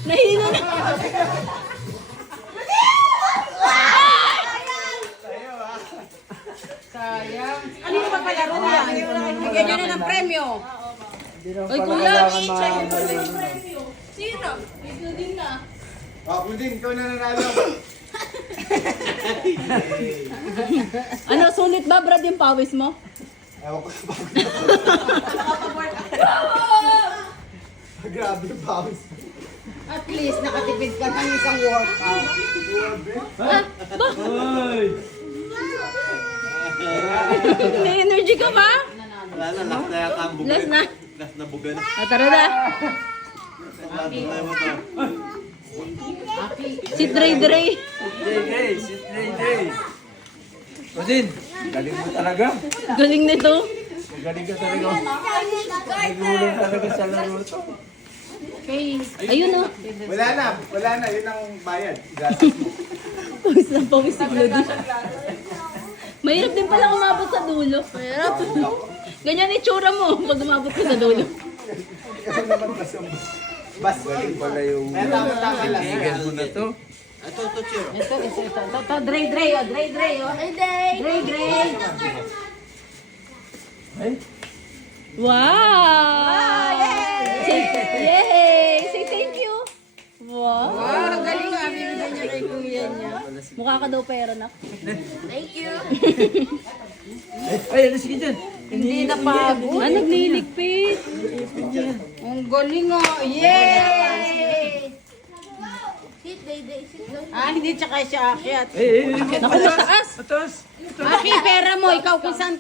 Nahilo na. Sayang. Ano yung papalaro niya? Bigyan niyo na ng premyo. Uy, kuya. Sino? Ito din na. O, Puding, ikaw na nanalo. Ano, sulit ba, Brad, yung pawis mo? Ewan ko ba? Grabe yung bawis. At least nakatipid ka ng isang workout. Oy. May energy ka ba? Wala na, last na yata ang bugan. Last na. Last na bugan. Tara na. Last na mo to. Si Dre Dre. Jay, si Jay. Rodin, galing mo talaga. Galing nito. Galing ka talaga. Nagulong talaga sa laro to. Okay. Ayun o. Wala na. Yun ang bayad. Gatas mo. Pawis na pawis si Brody. Mahirap din pala umabot sa dulo. Mahirap. Ganyan itsura mo pag umabot ka sa dulo. Ikaw naman bas yung bas. Galing pala yung Kaya tama-tama lang. kaibigan mo na to. Ito, Chiro. Ito, Dre, o. Dre, o. Dre. Ay, Wow! Yay! Say thank you! Wow! Wow, galing nga. Binigyan niya kay kuya niya. Mukha ka daw pera na. Thank you. ay, alas ka dyan. Hindi na pagod. Ah, nagliligpit. Ang galing nga. Yay! Sit, day, sit down. Ah, hindi tsaka siya akyat. Ay, Naku, mataas. Mataas. Aki, pera mo. Ikaw kung saan